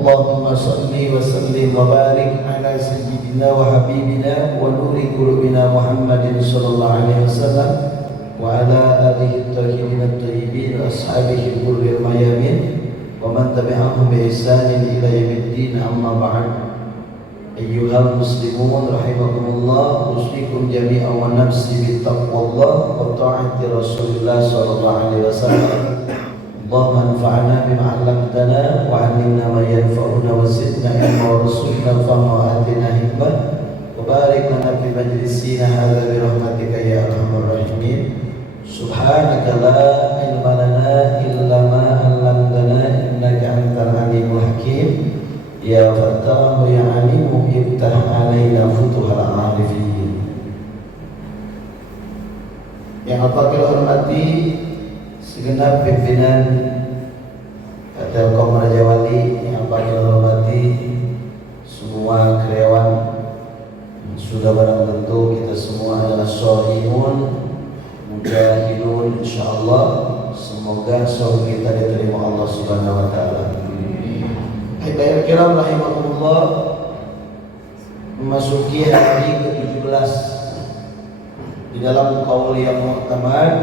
Allahumma salli wa sallim wa barik ala sayyidina wa habibina wa nuri qulubina Muhammadin sallallahu alaihi wasallam wa ala alihi at-tahirin at-tayyibin wa ashabihi al-ghurril mayamin wa man tabi'ahum bi ihsanin ila yaumiddin, amma ba'd. Ayyuhal muslimun rahimakumullah, usikum jami'an wa nafsi bittaqwallah wa ta'ati Rasulillah sallallahu alaihi wasallam. Allahumma anfa'na bima 'allamtana wa 'allimna ma yanfa'una wa zidna ilma wa rzuqna fahma wa atina hikmah wa barik lana fi majlisina hadza bi rahmatika ya arhamar rahimin. Subhanaka la ilma lana illa ma 'allamtana innaka antal alimul hakim. Ya Fattahu ya Alimu iftah 'alaina futuhal 'arifin. Yang Allah hormati segenap pimpinan Telkom Raja Wali, yang paling hormati semua karyawan, sudah barang tentu kita semua adalah sholimun mujahidun, insyaallah. Semoga sholat kita diterima Allah Subhanahu wa taala. Hadirin kiram rahimakumullah, memasuki hari ke-17 di dalam qaul yang mu'tamad,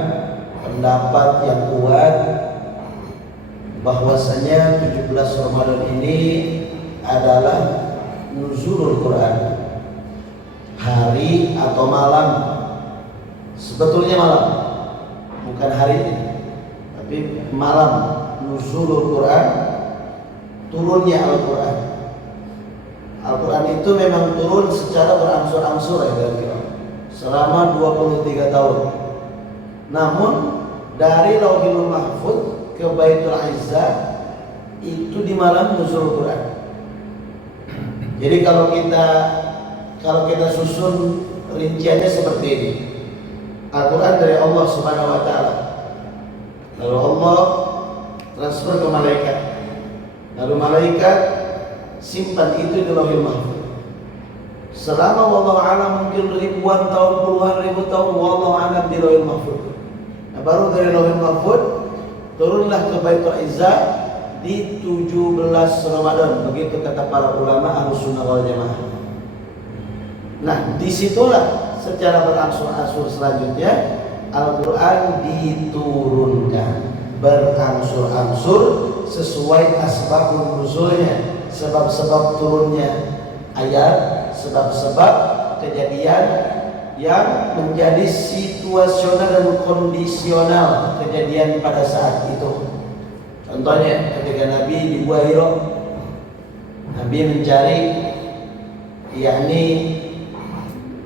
pendapat yang kuat bahwasanya 17 Ramadan ini adalah nuzulul Quran, hari atau malam. Sebetulnya malam, bukan hari ini, tapi malam nuzulul Quran, turunnya Al-Quran. Al-Quran itu memang turun secara berangsur-angsur ya kira-kira selama 23 tahun. Namun dari Lauhul Mahfuz ke Baitul Izzah itu di malam nuzul Quran. Jadi kalau kita susun rinciannya seperti ini. Al-Quran dari Allah Subhanahu wa taala. Lalu Allah transfer ke malaikat. Lalu malaikat simpan itu di Lauhul Mahfuz. Selama wallahu a'lam mungkin ribuan tahun, puluhan ribu tahun, wallahu a'lam di Lauhul Mahfuz. Nah, baru dari Lauhul Mahfuz turunlah ke Baitul Izzah di 17 Ramadan, begitu kata para ulama Ahlussunnah wal Jamaah. Nah, disitulah secara berangsur-angsur selanjutnya Al-Quran diturunkan berangsur-angsur sesuai asbabun nuzulnya, sebab-sebab turunnya ayat, sebab-sebab kejadian yang menjadi situasional dan kondisional kejadian pada saat itu. Contohnya ketika Nabi di Gua Hira, Nabi mencari yakni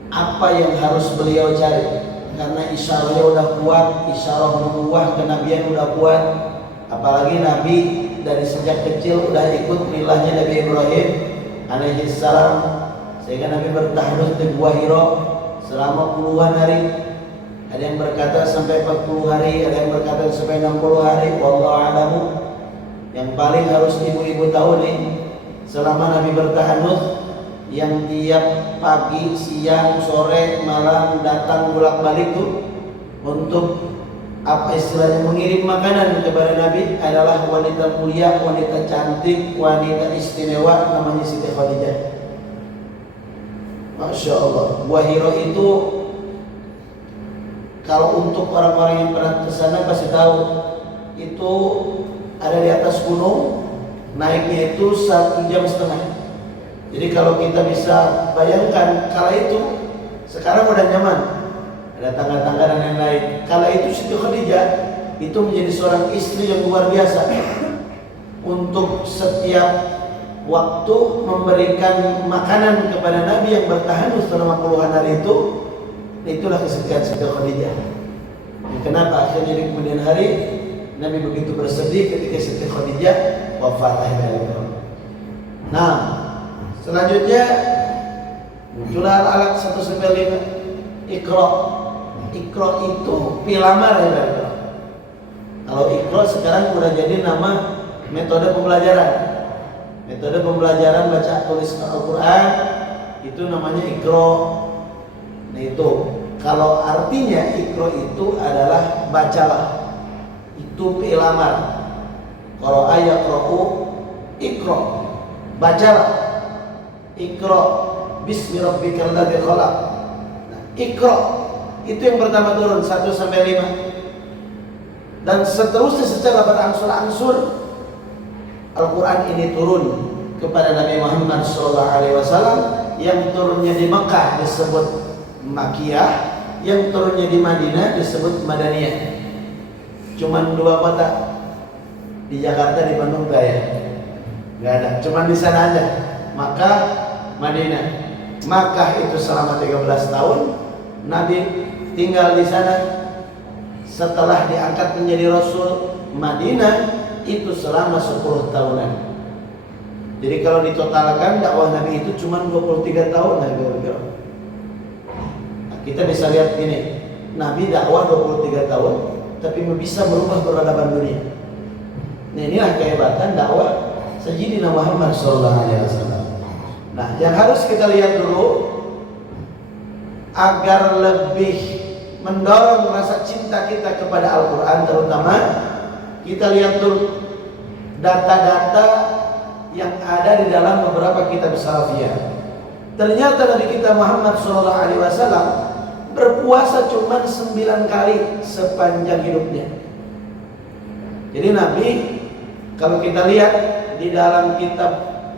apa yang harus beliau cari, karena isyarahnya udah kuat, isyarah nubuwah kenabian udah kuat. Apalagi Nabi dari sejak kecil udah ikut milahnya Nabi Ibrahim alaihi salam, sehingga Nabi bertahdus di Gua Hira selama puluhan hari. Ada yang berkata sampai 40 hari, ada yang berkata sampai 60 hari, wallahu a'lamu. Yang paling harus ibu-ibu tahu nih, selama Nabi bertahdus yang tiap pagi, siang, sore, malam datang bolak-balik tuh untuk apa istilahnya mengirim makanan kepada Nabi adalah wanita mulia, wanita cantik, wanita istimewa namanya Siti Khadijah. Masya Allah. Gua Hira itu kalau untuk orang-orang yang pernah ke sana pasti tahu, itu ada di atas gunung, naiknya itu 1,5 jam. Jadi kalau kita bisa bayangkan kala itu, sekarang udah nyaman, ada tangga-tangga dan lain-lain. Kala itu Siti Khadijah itu menjadi seorang istri yang luar biasa. Untuk setiap waktu memberikan makanan kepada Nabi yang bertahan selama puluhan hari itu, itulah kesetiaan Siti Khadijah. Kenapa akhirnya di kemudian hari Nabi begitu bersedih ketika Siti Khadijah wafat. Nah, selanjutnya muncullah alat 1-5 Iqra. Iqra itu pilamar ya. Kalau Iqra sekarang sudah jadi nama metode pembelajaran. Metode pembelajaran baca tulis Al-Quran itu namanya Iqra. Nah itu kalau artinya Iqra itu adalah bacalah. Itu fi'il amar. Kalau ayat qra'u Iqra. Bacalah. Iqra bismi rabbikal ladzi khalaq. Nah, Iqra itu yang pertama turun 1 sampai 5. Dan seterusnya secara berangsur-angsur Al-Quran ini turun kepada Nabi Muhammad SAW. Yang turunnya di Mekah disebut Makkiyah, yang turunnya di Madinah disebut Madaniyah. Cuman 2 kota, di Jakarta, di Bandung enggak ya? Enggak ada, cuman di sana aja, Makkah, Madinah. Makkah itu selama 13 tahun Nabi tinggal di sana. Setelah diangkat menjadi Rasul, Madinah itu selama 10 tahunan. Jadi kalau ditotalkan dakwah Nabi itu cuma 23 tahun. Nah, kita bisa lihat ini, Nabi dakwah 23 tahun tapi bisa merubah peradaban dunia. Nah, inilah kehebatan dakwah Sayyidina Muhammad SAW. Nah, yang harus kita lihat dulu agar lebih mendorong rasa cinta kita kepada Al-Quran, terutama kita lihat dulu data-data yang ada di dalam beberapa kitab salafiyah. Ternyata Nabi kita Muhammad SAW berpuasa cuma 9 kali sepanjang hidupnya. Jadi Nabi, kalau kita lihat di dalam kitab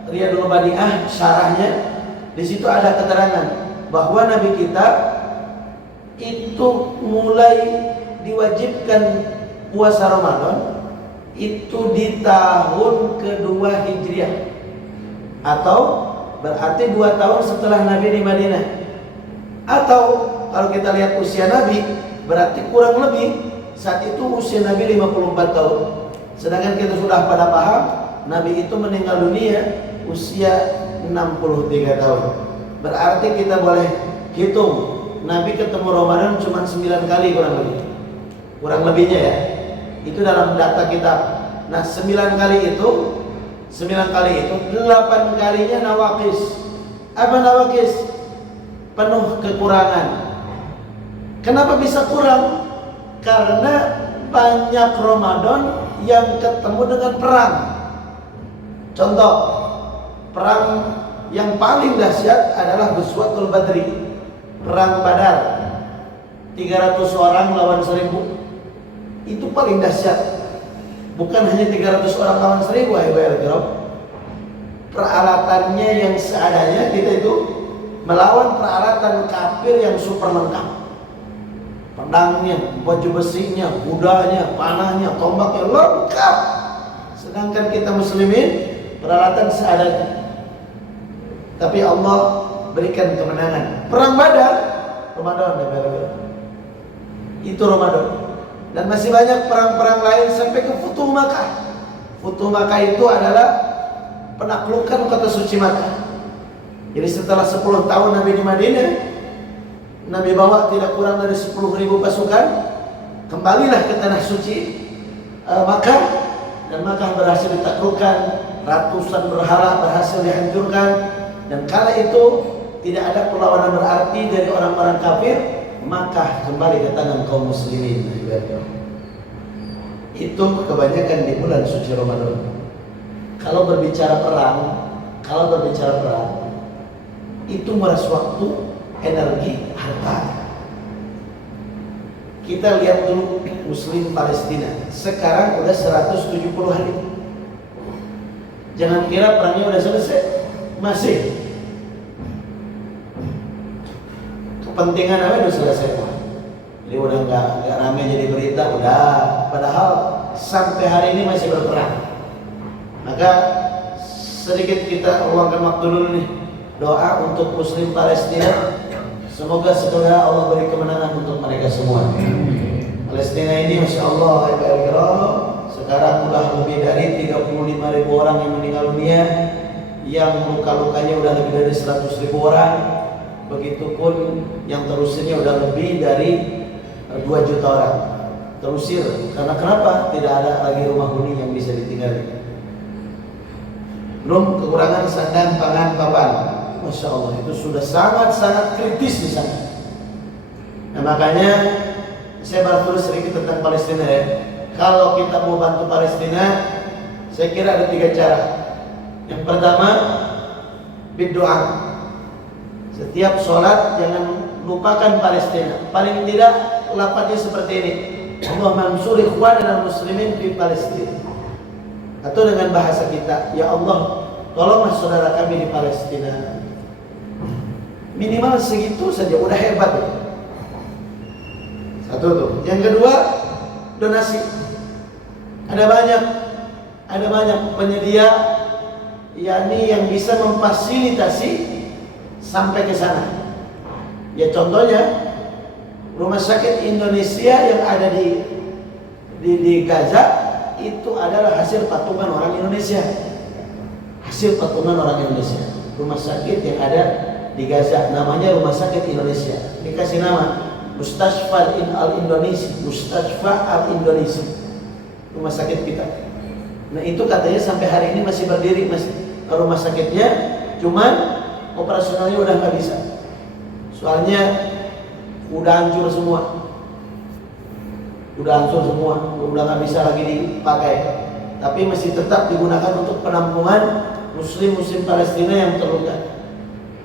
Riyadul Badi'ah syarahnya, di situ ada keterangan bahwa Nabi kita itu mulai diwajibkan puasa Ramadan itu di tahun kedua Hijriah, atau berarti 2 tahun setelah Nabi di Madinah. Atau kalau kita lihat usia Nabi, berarti kurang lebih saat itu usia Nabi 54 tahun. Sedangkan kita sudah pada paham Nabi itu meninggal dunia usia 63 tahun. Berarti kita boleh hitung Nabi ketemu Ramadan cuma 9 kali kurang lebih. Kurang lebihnya ya. Itu dalam data kitab. Nah, 9 kali itu 8 kalinya nawaqis. Apa nawaqis? Penuh kekurangan. Kenapa bisa kurang? Karena banyak Ramadan yang ketemu dengan perang. Contoh, perang yang paling dahsyat adalah Ghazwatul Badri, perang Badar. 300 orang lawan 1000. Itu paling dahsyat. Bukan hanya 300 orang lawan 1000, peralatannya yang seadanya. Kita itu melawan peralatan kafir yang super lengkap. Pedangnya, baju besinya, kudanya, panahnya, tombaknya lengkap. Sedangkan kita muslimin peralatan seadanya. Tapi Allah berikan kemenangan. Perang Badar, Ramadan, itu Ramadan. Dan masih banyak perang-perang lain sampai ke Futuh Makkah. Futuh Makkah itu adalah penaklukan kota suci Makkah. Jadi setelah 10 tahun Nabi di Madinah, Nabi bawa tidak kurang dari 10.000 pasukan. Kembalilah ke tanah suci Makkah, dan Makkah berhasil ditaklukkan. Ratusan berhala berhasil dihancurkan. Dan kala itu tidak ada perlawanan berarti dari orang-orang kafir. Makkah kembali ke tangan kaum muslimin. Itu kebanyakan di bulan suci Ramadan. Kalau berbicara perang, itu meras waktu, energi, harta. Kita lihat dulu Muslim Palestina. Sekarang udah 170 hari. Jangan kira perangnya udah selesai. Masih. Kepentingan apa udah selesai. Jadi udah nggak ramai jadi berita, udah. Padahal sampai hari ini masih berperang. Maka sedikit kita luangkan waktu dulu nih, doa untuk Muslim Palestina. Semoga segera Allah beri kemenangan untuk mereka semua. Palestina ini Masya Allah, sekarang udah lebih dari 35.000 orang yang meninggal dunia, yang luka-lukanya udah lebih dari 100.000 orang. Begitupun yang terusirnya udah lebih dari 2 juta orang terusir. Karena kenapa? Tidak ada lagi rumah huni yang bisa ditinggali. Belum kekurangan sandang, pangan, papan. Masya Allah, itu sudah sangat-sangat kritis di sana. Nah, makanya saya baru tulis sedikit tentang Palestina ya. Kalau kita mau bantu Palestina, saya kira ada 3 cara. Yang pertama, berdoa. Setiap sholat jangan lupakan Palestina. Paling tidak lafaznya seperti ini: Allahumma ansur ikhwanana muslimin di Palestina. Atau dengan bahasa kita, ya Allah, tolonglah saudara kami di Palestina. Minimal segitu saja udah hebat. Satu tuh. Yang kedua, donasi. Ada banyak penyedia yakni yang bisa memfasilitasi sampai ke sana. Ya contohnya rumah sakit Indonesia yang ada di Gaza itu adalah hasil patungan orang Indonesia. Hasil patungan orang Indonesia. Rumah sakit yang ada di Gaza namanya Rumah Sakit Indonesia. Dikasih nama Mustashfa Al-Indonesia, Mustashfa Al-Indonesia. Rumah sakit kita. Nah, itu katanya sampai hari ini masih berdiri masih rumah sakitnya, cuman operasionalnya udah nggak bisa. Soalnya udah hancur semua. Udah nggak bisa lagi dipakai. Tapi masih tetap digunakan untuk penampungan muslim Palestina yang terluka.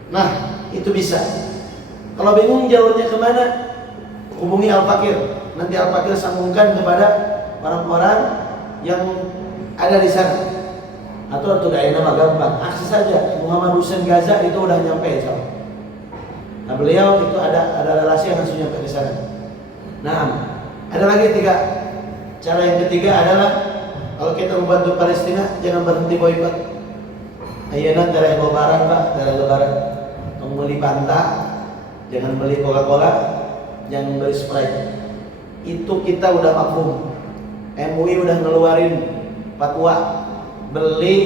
Nah, itu bisa. Kalau bingung jalurnya kemana, hubungi Al-Fakir. Nanti Al-Fakir sambungkan kepada orang-orang yang ada di sana. Atau tidak nama gampang, akses saja. Muhammad Hussein Gaza itu udah nyampe, so. Nah, beliau itu ada relasi yang langsung nyampe di sana. Nah, ada lagi cara yang ketiga adalah kalau kita membantu Palestina, jangan berhenti boykot. Ayeuna dari lebaran, Pak, dari lebaran. Membeli Fanta, jangan beli Coca-Cola, jangan beli Sprite. Itu kita udah maklum. MUI udah ngeluarin fatwa, beli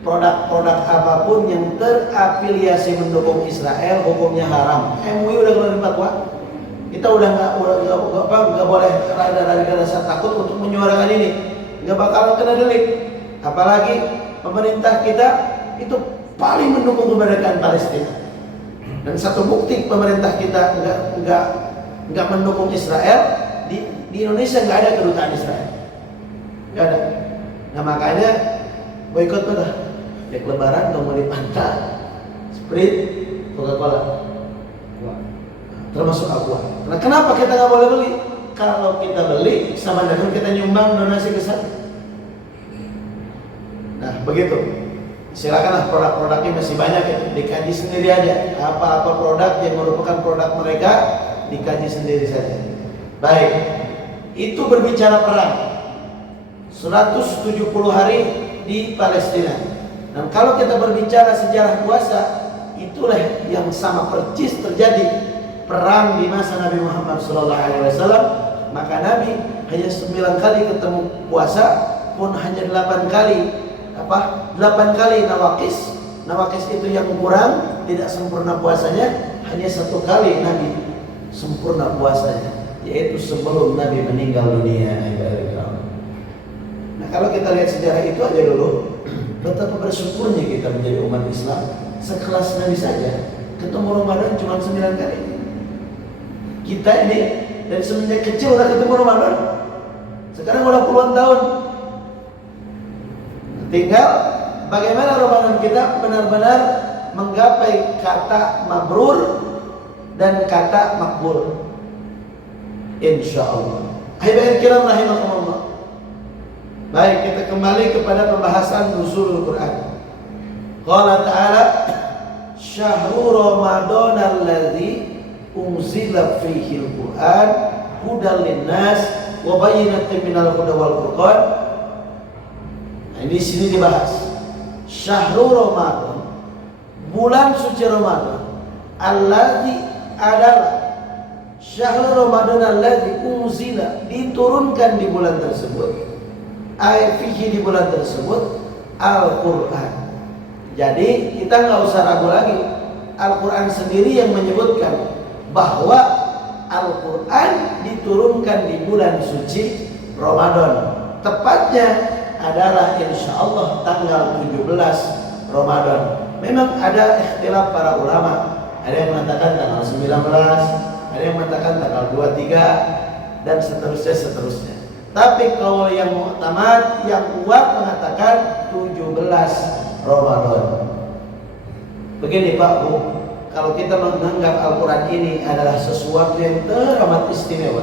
produk-produk apapun yang terafiliasi mendukung Israel hukumnya haram. MUI udah ngeluarin fatwa. Kita udah nggak boleh ada rasa takut untuk menyuarakan ini. Nggak bakalan kena delik. Apalagi pemerintah kita itu paling mendukung kemerdekaan Palestina. Dan satu bukti pemerintah kita nggak mendukung Israel, di Indonesia nggak ada kedutaan Israel, nggak ada. Nah makanya boikot pada dek lebaran nggak mau Fanta, Sprite, Coca-Cola, termasuk Aqua. Nah kenapa kita nggak boleh beli? Kalau kita beli sama dengan kita nyumbang donasi ke sana. Nah begitu. Silakanlah, produk-produknya masih banyak ya, dikaji sendiri aja. Apa-apa produk yang merupakan produk mereka dikaji sendiri saja. Baik, itu berbicara perang 170 hari di Palestina. Dan kalau kita berbicara sejarah puasa, itulah yang sama persis terjadi perang di masa Nabi Muhammad SAW. Maka Nabi hanya 9 kali ketemu puasa, pun hanya 8 kali 8 kali nawakis. Nawakis itu yang kurang, tidak sempurna puasanya. Hanya 1 kali Nabi sempurna puasanya, yaitu sebelum Nabi meninggal dunia. Nah kalau kita lihat sejarah itu aja dulu, betapa bersyukurnya kita menjadi umat Islam. Sekelas Nabi saja ketemu Ramadan cuma 9 kali. Kita ini dari semenjak kecil udah ketemu Ramadan, sekarang udah puluhan tahun. Tinggal bagaimana Ramadan kita benar-benar menggapai kata mabrur dan kata makbul. Insyaallah. Hadirin kiram rahimakumullah. Baik, kita kembali kepada pembahasan nuzulul Quran. Qala ta'ala syahru ramadan alladzi unzila fihi al-Quran hudal linnas wa bayyinatin minal huda wal furqan. Ini sini dibahas syahrul Ramadan, bulan suci Ramadan, alladzi adalah syahrul Ramadan alladzi unzila, diturunkan di bulan tersebut, fihi di bulan tersebut Al-Quran. Jadi kita nggak usah ragu lagi, Al-Quran sendiri yang menyebutkan bahwa Al-Quran diturunkan di bulan suci Ramadan. Tepatnya adalah insya Allah tanggal 17 Ramadan. Memang ada ikhtilaf para ulama. Ada yang mengatakan tanggal 19, ada yang mengatakan tanggal 23, dan seterusnya. Tapi kalau yang mu'tamad, yang kuat mengatakan 17 Ramadan. Begini Pak Bu, kalau kita menganggap Al-Quran ini adalah sesuatu yang teramat istimewa,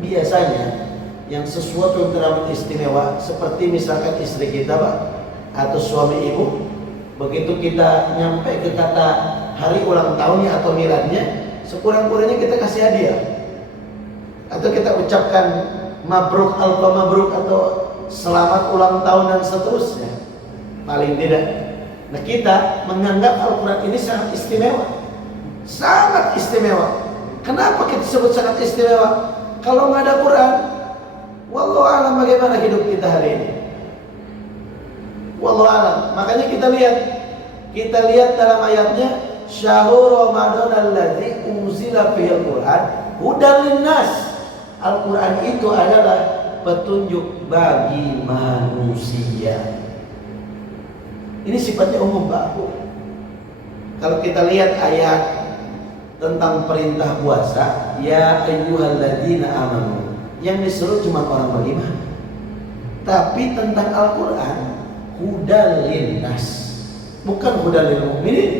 biasanya yang sesuatu yang teramat istimewa seperti misalkan istri kita Pak, atau suami ibu, begitu kita nyampe ke kata hari ulang tahunnya atau miladnya, sekurang-kurangnya kita kasih hadiah, atau kita ucapkan mabruk, alfa mabruk, atau selamat ulang tahun dan seterusnya, paling tidak. Nah, kita menganggap Al-Quran ini sangat istimewa, sangat istimewa. Kenapa kita sebut sangat istimewa? Kalau nggak ada Quran, wallahu alam bagaimana hidup kita hari ini. Wallahu alam. Makanya kita lihat dalam ayatnya, syahrul ramadan alladzi unzila fihil Quran hudan linnas. Al-Quran itu adalah petunjuk bagi manusia. Ini sifatnya umum Pak. Kalau kita lihat ayat tentang perintah puasa, ya ayyuhalladzina amanu, yang disuruh cuma orang beriman. Tapi tentang Al-Quran, hudal linnas, bukan hudal lil mu'minin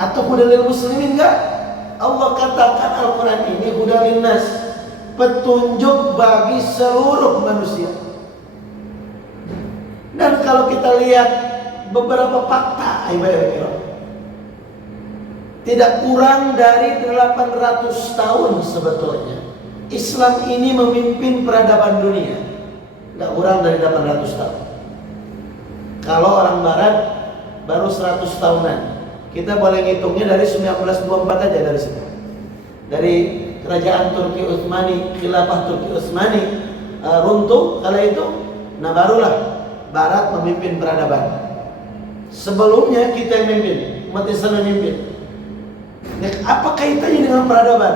atau hudal lil muslimin, enggak. Allah katakan Al-Quran ini hudal linnas, petunjuk bagi seluruh manusia. Dan kalau kita lihat beberapa fakta, tidak kurang dari 800 tahun sebetulnya Islam ini memimpin peradaban dunia. Tidak kurang dari 800 tahun. Kalau orang barat baru 100 tahunan. Kita boleh ngitungnya dari 1924 aja dari situ. Dari kerajaan Turki Utsmani, khilafah Turki Utsmani runtuh kala itu, nah barulah barat memimpin peradaban. Sebelumnya kita yang memimpin, umat Islam yang memimpin. Nah, apa kaitannya dengan peradaban?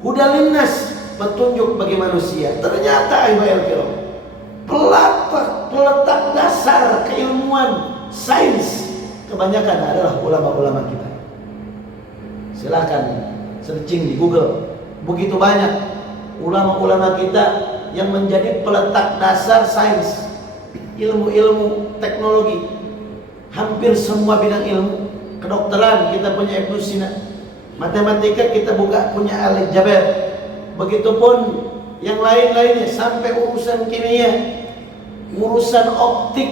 Hudal linnas, petunjuk bagi manusia. Ternyata peletak dasar keilmuan sains kebanyakan adalah ulama-ulama kita. Silahkan searching di Google, begitu banyak ulama-ulama kita yang menjadi peletak dasar sains, ilmu-ilmu teknologi. Hampir semua bidang ilmu. Kedokteran kita punya Ibnu Sina, matematika kita punya Al-Jaber, begitupun yang lain-lainnya, sampai urusan kimia, urusan optik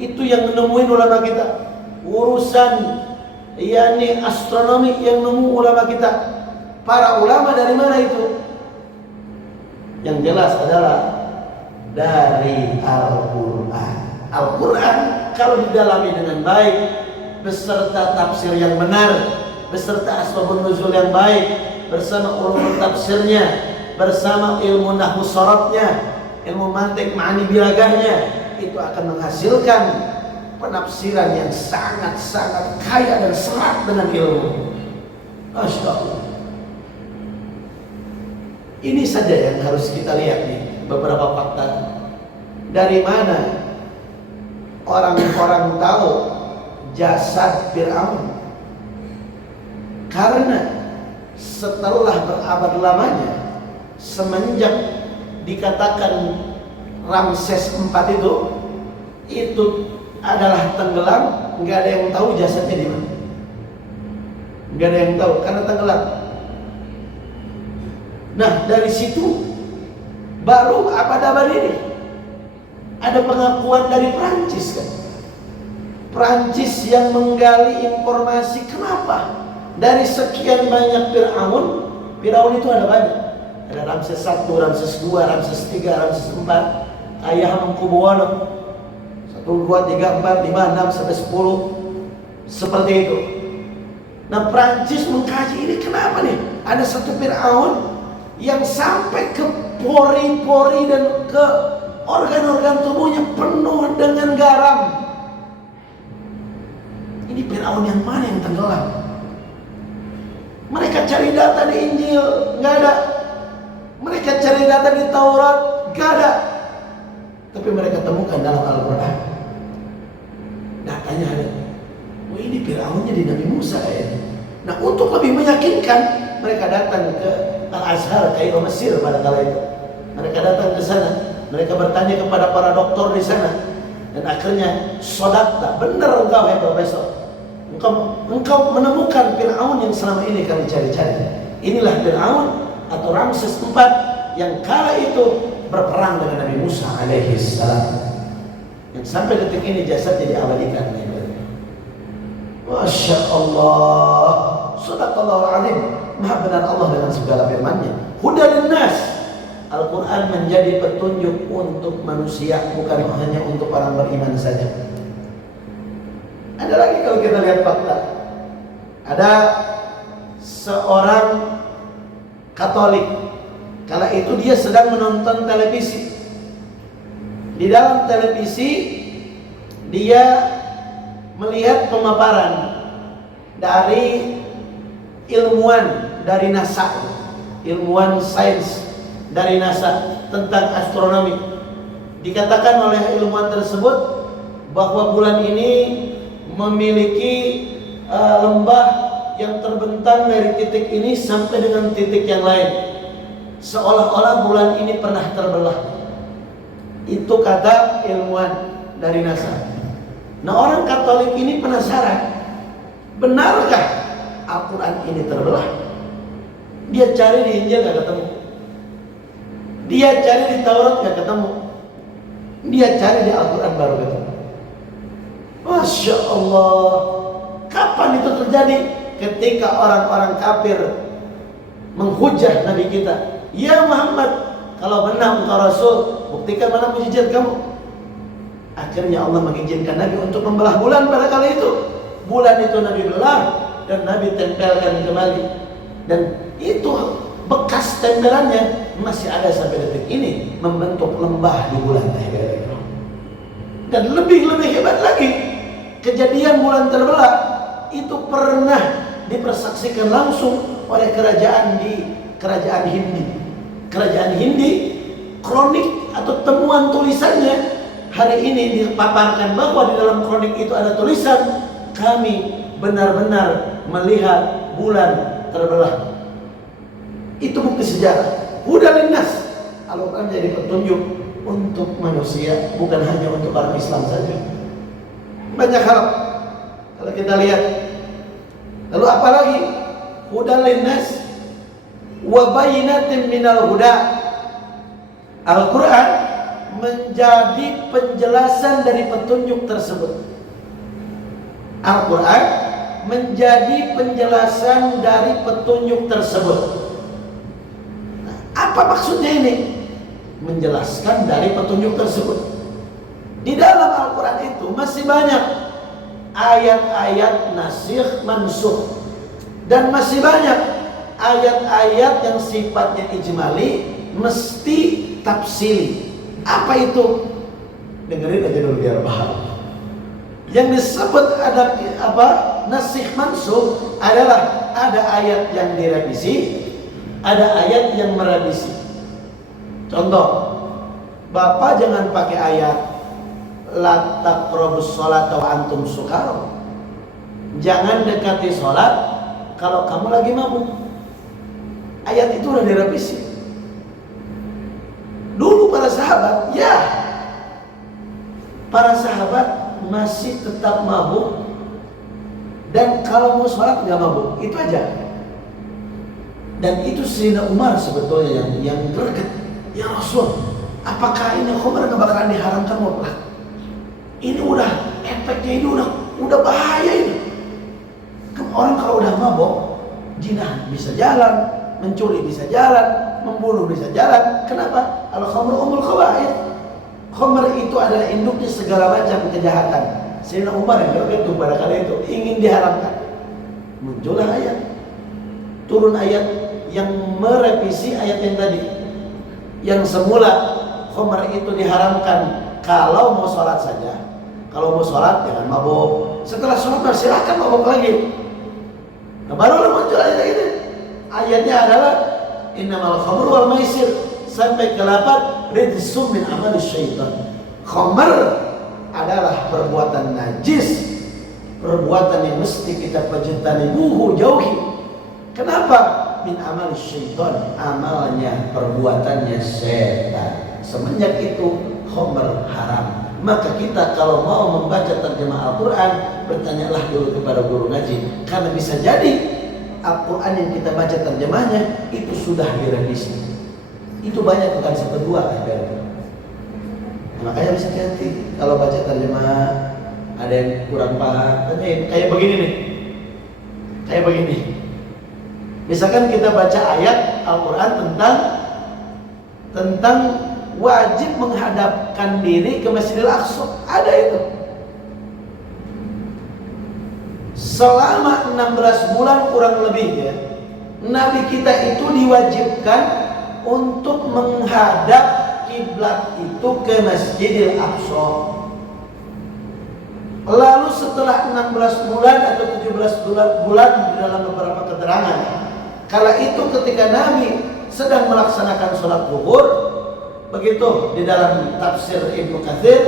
itu yang menemuin ulama kita, urusan yakni astronomi yang nemu ulama kita. Para ulama dari mana itu? Yang jelas adalah dari Al-Quran. Al-Quran kalau didalami dengan baik, beserta tafsir yang benar, beserta asbabun nuzul yang baik, bersama ulum tafsirnya, bersama ilmu nahwu syaratnya, ilmu mantik ma'ani bilagahnya, itu akan menghasilkan penafsiran yang sangat-sangat kaya dan serat dengan ilmu. Masya Allah. Ini saja yang harus kita lihat nih, beberapa fakta. Dari mana orang-orang tahu jasad Fir'aun? Karena setelah berabad lamanya, semenjak dikatakan Ramses IV itu adalah tenggelam, nggak ada yang tahu jasadnya di mana. Nggak ada yang tahu karena tenggelam. Nah, dari situ baru abad-abad ini ada pengakuan dari Prancis kan. Prancis yang menggali informasi kenapa dari sekian banyak Fir'aun itu ada banyak. Ada Ramses I, Ramses II, Ramses III, Ramses IV, Ayah Mangkubuwono 1, 2, 3, 4, 5, 6 sampai 10 seperti itu. Nah, Prancis mengkaji ini kenapa nih ada satu Fir'aun yang sampai ke pori-pori dan ke organ-organ tubuhnya penuh dengan garam. Ini Fir'aun yang mana yang tenggelam? Mereka cari data di Injil, nggak ada. Mereka cari data di Taurat, nggak ada. Tapi mereka temukan dalam Al-Quran. Datanya ada. Oh, ini Fir'aunnya di Nabi Musa ya. Nah, untuk lebih meyakinkan, mereka datang ke Al-Azhar, Kairo Mesir pada kala itu. Mereka datang ke sana. Mereka bertanya kepada para doktor di sana. dan akhirnya sodakta, benar engkau hai profesor, engkau menemukan Fir'aun yang selama ini kami cari-cari. Inilah Fir'aun atau Ramses IV yang kala itu berperang dengan Nabi Musa alaihi salam, yang sampai detik ini jasadnya diabadikan. Masya Allah, sadaqallahul azim. Maha benar Allah dengan segala firman-Nya. Hudan linnas. Al-Quran menjadi petunjuk untuk manusia, bukan hanya untuk orang beriman saja. Ada lagi kalau kita lihat fakta. Ada seorang Katolik, kala itu dia sedang menonton televisi. Di dalam televisi dia melihat pemaparan dari ilmuwan dari NASA, ilmuwan sains dari NASA tentang astronomi. Dikatakan oleh ilmuwan tersebut bahwa bulan ini memiliki lembah yang terbentang dari titik ini sampai dengan titik yang lain, seolah-olah bulan ini pernah terbelah. Itu kata ilmuwan dari NASA. Nah, orang Katolik ini penasaran, benarkah Al-Quran ini terbelah? Dia cari di Injil gak ketemu, dia cari di Taurat gak ketemu, dia cari di Al-Quran baru ketemu. Masya Allah. Kapan itu terjadi? Ketika orang-orang kafir menghujah Nabi kita, ya Muhammad, kalau benar engkau Rasul, buktikan mana mujizat kamu. Akhirnya Allah mengizinkan Nabi untuk membelah bulan pada kali itu. Bulan itu Nabi belah dan Nabi tempelkan kembali. Dan itu bekas tempelannya masih ada sampai detik ini, membentuk lembah di bulan. Dan lebih hebat lagi, kejadian bulan terbelah itu pernah dipersaksikan langsung oleh kerajaan Hindi. Kerajaan Hindi, kronik atau temuan tulisannya hari ini dipaparkan bahwa di dalam kronik itu ada tulisan, kami benar-benar melihat bulan terbelah. Itu bukti sejarah. Hudan linnas. Al-Quran jadi petunjuk untuk manusia, bukan hanya untuk orang Islam saja. Banyak hal kalau kita lihat. Lalu apa lagi? Hudan linnas wa bayyinatin minal huda. Al-Quran menjadi penjelasan dari petunjuk tersebut. Al-Quran menjadi penjelasan dari petunjuk tersebut. Nah, apa maksudnya ini? Menjelaskan dari petunjuk tersebut. Di dalam Al-Quran itu masih banyak ayat-ayat nasikh mansukh, dan masih banyak ayat-ayat yang sifatnya ijmali mesti tafsili. Apa itu? Dengerin aja dulu biar paham. Yang disebut ada nasikh mansukh adalah ada ayat yang direvisi, ada ayat yang merevisi. Contoh, Bapak jangan pakai ayat la taqrabus sholata wa antum sukara. Jangan dekati sholat kalau kamu lagi mabuk. Ayat itu udah direvisi. Dulu para sahabat, ya, para sahabat masih tetap mabuk, dan kalau mau sholat nggak mabuk, itu aja. Dan itu Sayyidina Umar sebetulnya yang greget, ya Rasul, apakah ini khamr nggak bakalan diharamkan mutlak? Ini udah efeknya, ini udah bahaya ini. Orang kalau udah mabuk, zina bisa jalan, mencuri bisa jalan, membunuh bisa jalan. Kenapa? Al-khamr umul khaba'ith. Khamr itu adalah induknya segala macam kejahatan. Sayyidina Umar yang greget pada kali itu ingin diharamkan. Muncullah ayat, turun ayat yang merevisi ayat yang tadi, yang semula khamr itu diharamkan kalau mau sholat saja. Kalau mau sholat jangan mabuk. Setelah sholat silakan mabuk lagi. Nah, barulah muncul ayat ini. Ayatnya adalah innamal khamru wal maisir sampai ke 8 rijsum min amali syaitan. Khamr adalah perbuatan najis, perbuatan yang mesti kita pejentanibuhu, jauhi. Kenapa? Min amali syaitan, amalnya, perbuatannya setan. Semenjak itu khamr haram. Maka kita kalau mau membaca terjemah Al-Quran, bertanyalah dulu kepada guru ngaji. Karena bisa jadi Al-Quran yang kita baca terjemahnya itu sudah direvisi. Itu banyak, bukan satu dua. Makanya bisa hati-hati kalau baca terjemah, ada yang kurang paham. Kayak begini nih, kayak begini. Misalkan kita baca ayat Al-Quran tentang wajib menghadapkan diri ke Masjidil Aqsa. Ada itu. Selama 16 bulan kurang lebih ya, Nabi kita itu diwajibkan untuk menghadap kiblat itu ke Masjidil Aqsa. Lalu setelah 16 bulan atau 17 bulan dalam beberapa keterangan, kala itu ketika Nabi sedang melaksanakan sholat zuhur, begitu di dalam tafsir Ibnu Katsir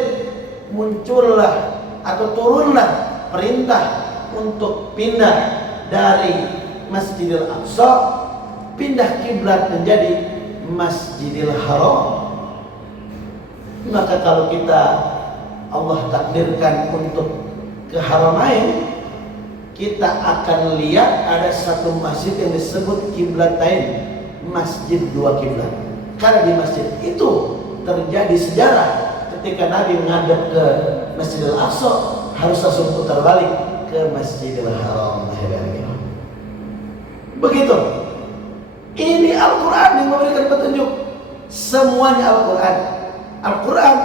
muncullah atau turunlah perintah untuk pindah dari Masjidil Aqsa, pindah kiblat menjadi Masjidil Haram. Maka kalau kita Allah takdirkan untuk ke Haramain, kita akan lihat ada satu masjid yang disebut Kiblatain, masjid dua kiblat. Karena di masjid itu terjadi sejarah ketika Nabi menghadap ke Masjidil Aqsa harus langsung putar balik ke Masjidil Haram. Begitu. Ini Al-Quran yang memberikan petunjuk. Semuanya Al-Quran. Al-Quran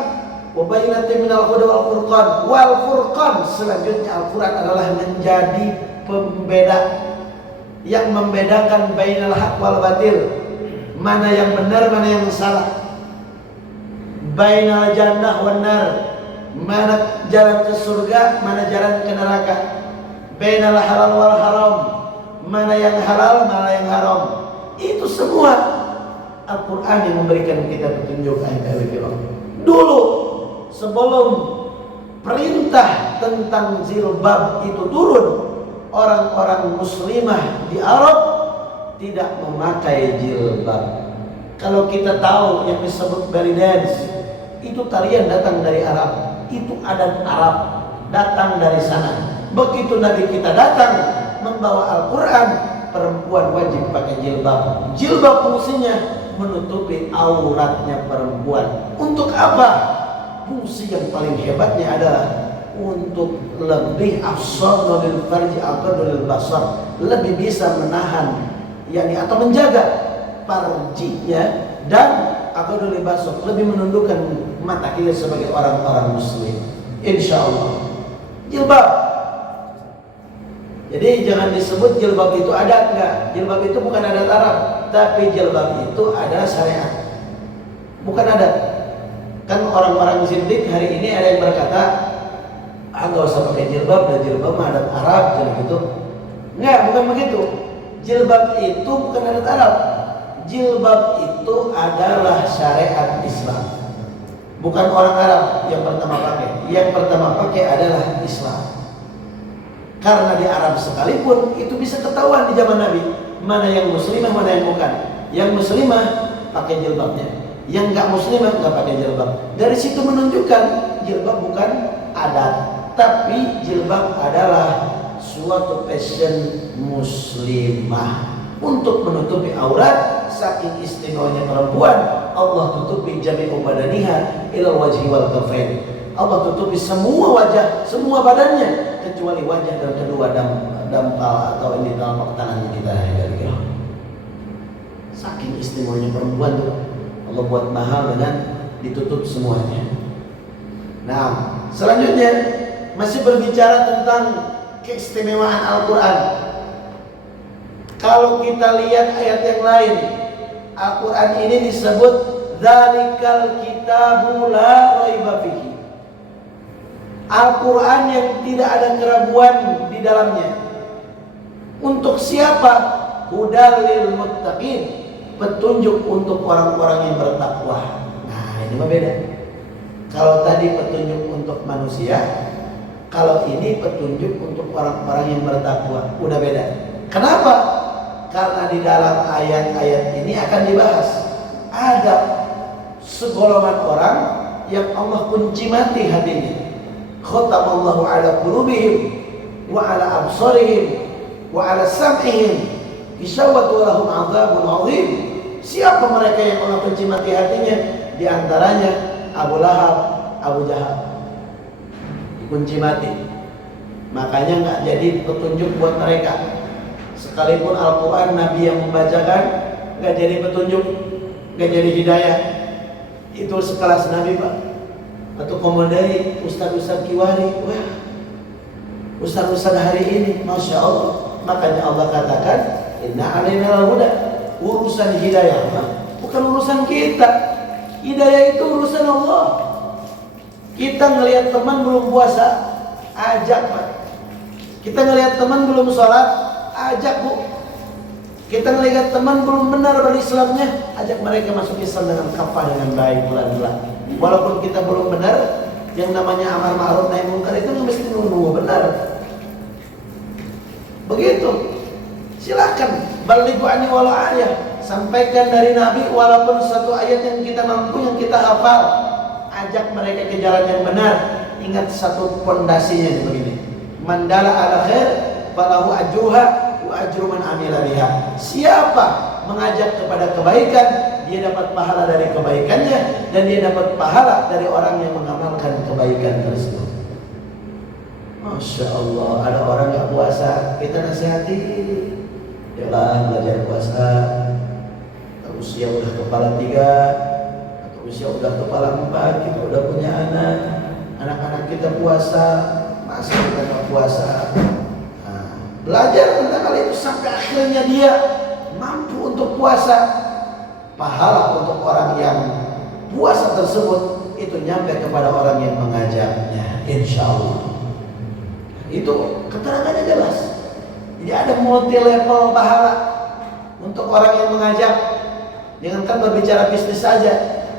wabayyinatin minal huda wal furqan. Wal furqan, selanjutnya Al-Quran adalah menjadi pembeda yang membedakan bainal haq wal batil, mana yang benar mana yang salah, bainal jannah wan nar, mana jalan ke surga mana jalan ke neraka, bainal halal wal haram, mana yang halal mana yang haram. Itu semua Al-Quran yang memberikan kita petunjuk. Dulu sebelum perintah tentang jilbab itu turun, orang-orang muslimah di Arab tidak memakai jilbab. Kalau kita tahu yang disebut belly dance, itu tarian datang dari Arab, itu adat Arab datang dari sana. Begitu Nabi kita datang membawa Al-Quran, perempuan wajib pakai jilbab. Jilbab fungsinya menutupi auratnya perempuan. Untuk apa? Fungsi yang paling hebatnya adalah untuk lebih afsal lil farji atau lil basar, lebih bisa menahan yakni atau menjaga farjinya dan atau lil basar, lebih menundukkan mata kita sebagai orang-orang muslim. Insyaallah. Jilbab. Jadi jangan disebut jilbab itu adat, enggak. Jilbab itu bukan adat Arab, tapi jilbab itu adalah syariat, bukan adat. Kan orang-orang zindik hari ini ada yang berkata, nggak usah pakai jilbab, dan jilbab mah adat Arab, jadi gitu. Enggak, bukan begitu. Jilbab itu bukan adat Arab. Jilbab itu adalah syariat Islam. Bukan orang Arab yang pertama pakai. Yang pertama pakai adalah Islam. Karena di Arab sekalipun itu bisa ketahuan di zaman Nabi mana yang muslimah mana yang bukan. Yang muslimah pakai jilbabnya, yang enggak muslimah enggak pakai jilbab. Dari situ menunjukkan jilbab bukan adat, tapi jilbab adalah suatu fashion muslimah untuk menutupi aurat. Saking istimewanya perempuan, Allah tutupi jami'u badaniha ila wajhi wal kafain. Allah tutupi semua wajah, semua badannya kecuali wajah dan kedua dampal atau ini telapak tangan kita. Saking istimewanya perempuan tuh, Allah buat mahal dengan ditutup semuanya. Nah, selanjutnya masih berbicara tentang keistimewaan Al-Quran. Kalau kita lihat ayat yang lain, Al-Quran ini disebut Dzalikal kitabu la raiba fihi. Al-Quran yang tidak ada keraguan di dalamnya. Untuk siapa? Hudal lil muttaqin, petunjuk untuk orang-orang yang bertakwa. Nah, ini mah beda. Kalau tadi petunjuk untuk manusia, kalau ini petunjuk untuk orang-orang yang bertakwa. Udah beda. Kenapa? Karena di dalam ayat-ayat ini akan dibahas ada segolongan orang yang Allah kunci mati hatinya. Khatamallahu ala qulubihim wa ala absarihim wa ala sam'ihim ghishawatun lahum 'adzabun 'adzim. Siapa mereka yang Allah kunci mati hatinya? Di antaranya Abu Lahab, Abu Jahal. Kunci mati. Makanya nggak jadi petunjuk buat mereka. Sekalipun Al-Quran Nabi yang membacakan, nggak jadi petunjuk, nggak jadi hidayah. Itu sekelas Nabi, Pak. Atau komodai Ustaz-Ustaz Kiwari. Wah, Ustaz-Ustaz hari ini, Masya Allah. Makanya Allah katakan, Inna alaina al-huda. Urusan hidayah, Pak, bukan urusan kita. Hidayah itu urusan Allah. Kita ngelihat teman belum puasa, ajak, Pak. Kita ngelihat teman belum sholat, ajak, Bu. Kita ngelihat teman belum benar berislamnya, ajak mereka masuk Islam dengan kafah, dengan baik, pelan-pelan. Walaupun kita belum benar, yang namanya amar ma'ruf nahi munkar itu mesti nunggu benar. Begitu. Silakan balighu anni walau ayah. Sampaikan dari Nabi walaupun satu ayat yang kita mampu, yang kita hafal. Ajak mereka ke jalan yang benar. Ingat satu pondasinya begini. Mandala ala khair falahu ajruha wa ajru man amila biha. Siapa mengajak kepada kebaikan, dia dapat pahala dari kebaikannya, dan dia dapat pahala dari orang yang mengamalkan kebaikan tersebut. Masya Allah, ada orang gak puasa, kita nasihati. Yalah, belajar puasa. Usia udah kepala 3 atau usia udah kepala 4, kita udah punya anak-anak kita puasa, masa kita gak puasa. Nah, belajar tentang hal itu sampai akhirnya dia mampu untuk puasa. Pahala untuk orang yang puasa tersebut itu nyampe kepada orang yang mengajaknya, insya Allah. Itu keterangannya jelas. Jadi ada multi level pahala untuk orang yang mengajak. Jangankan berbicara bisnis saja,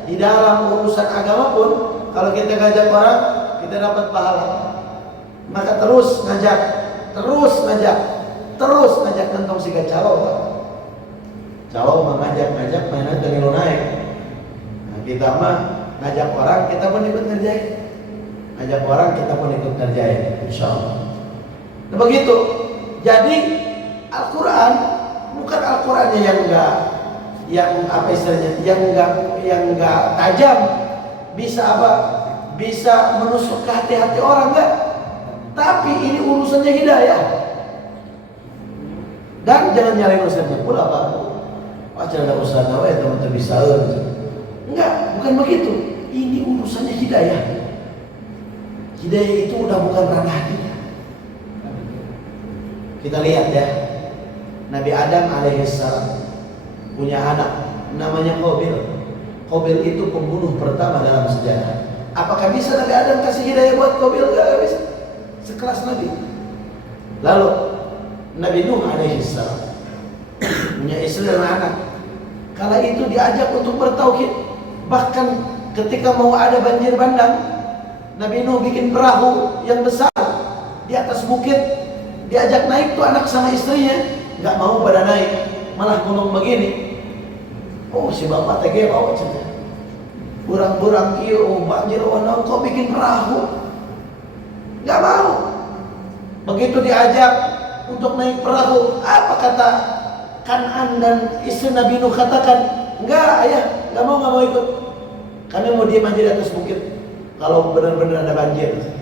di dalam urusan agama pun, kalau kita ngajak orang, kita dapat pahala. Maka terus ngajak, terus ngajak kantong siga calo, Pak. Calo mengajak mainan dari lo naik. Nah, kita mah ngajak orang, kita pun ikut ngerjain. Ngajak orang, kita pun ikut ngerjain, insya Allah. Nah, begitu. Jadi Al-Quran bukan Al-Qurannya yang apa istilahnya, yang enggak tajam, bisa apa? Bisa menusuk ke hati-hati orang, enggak. Tapi ini urusannya hidayah. Dan jangan nyalain ustaznya pula, Pak. Wajar ada ustaz ya teman-teman bisa. Enggak, bukan begitu. Ini urusannya hidayah. Hidayah itu udah bukan ranah kita. Kita lihat ya, Nabi Adam alaihissalam punya anak namanya Qabil. Qabil itu pembunuh pertama dalam sejarah. Apakah bisa Nabi Adam kasih hidayah buat Qabil? Gak bisa. Sekelas Nabi. Lalu Nabi Nuh alaihissalam punya istri dan anak. Kala itu diajak untuk bertauhid. Bahkan ketika mau ada banjir bandang, Nabi Nuh bikin perahu yang besar di atas bukit. Diajak naik tuh anak sama istrinya, nggak mau pada naik, malah ngomong begini. Oh, si bapak tege bawa cerita. Burang-burang kio, banjir wanau, kau bikin perahu? Nggak mau. Begitu diajak untuk naik perahu, apa kata Kan'an dan istri Nabi Nuh katakan? Enggak, ayah, nggak mau ikut. Kami mau diam aja di atas bukit. Kalau benar-benar ada banjir.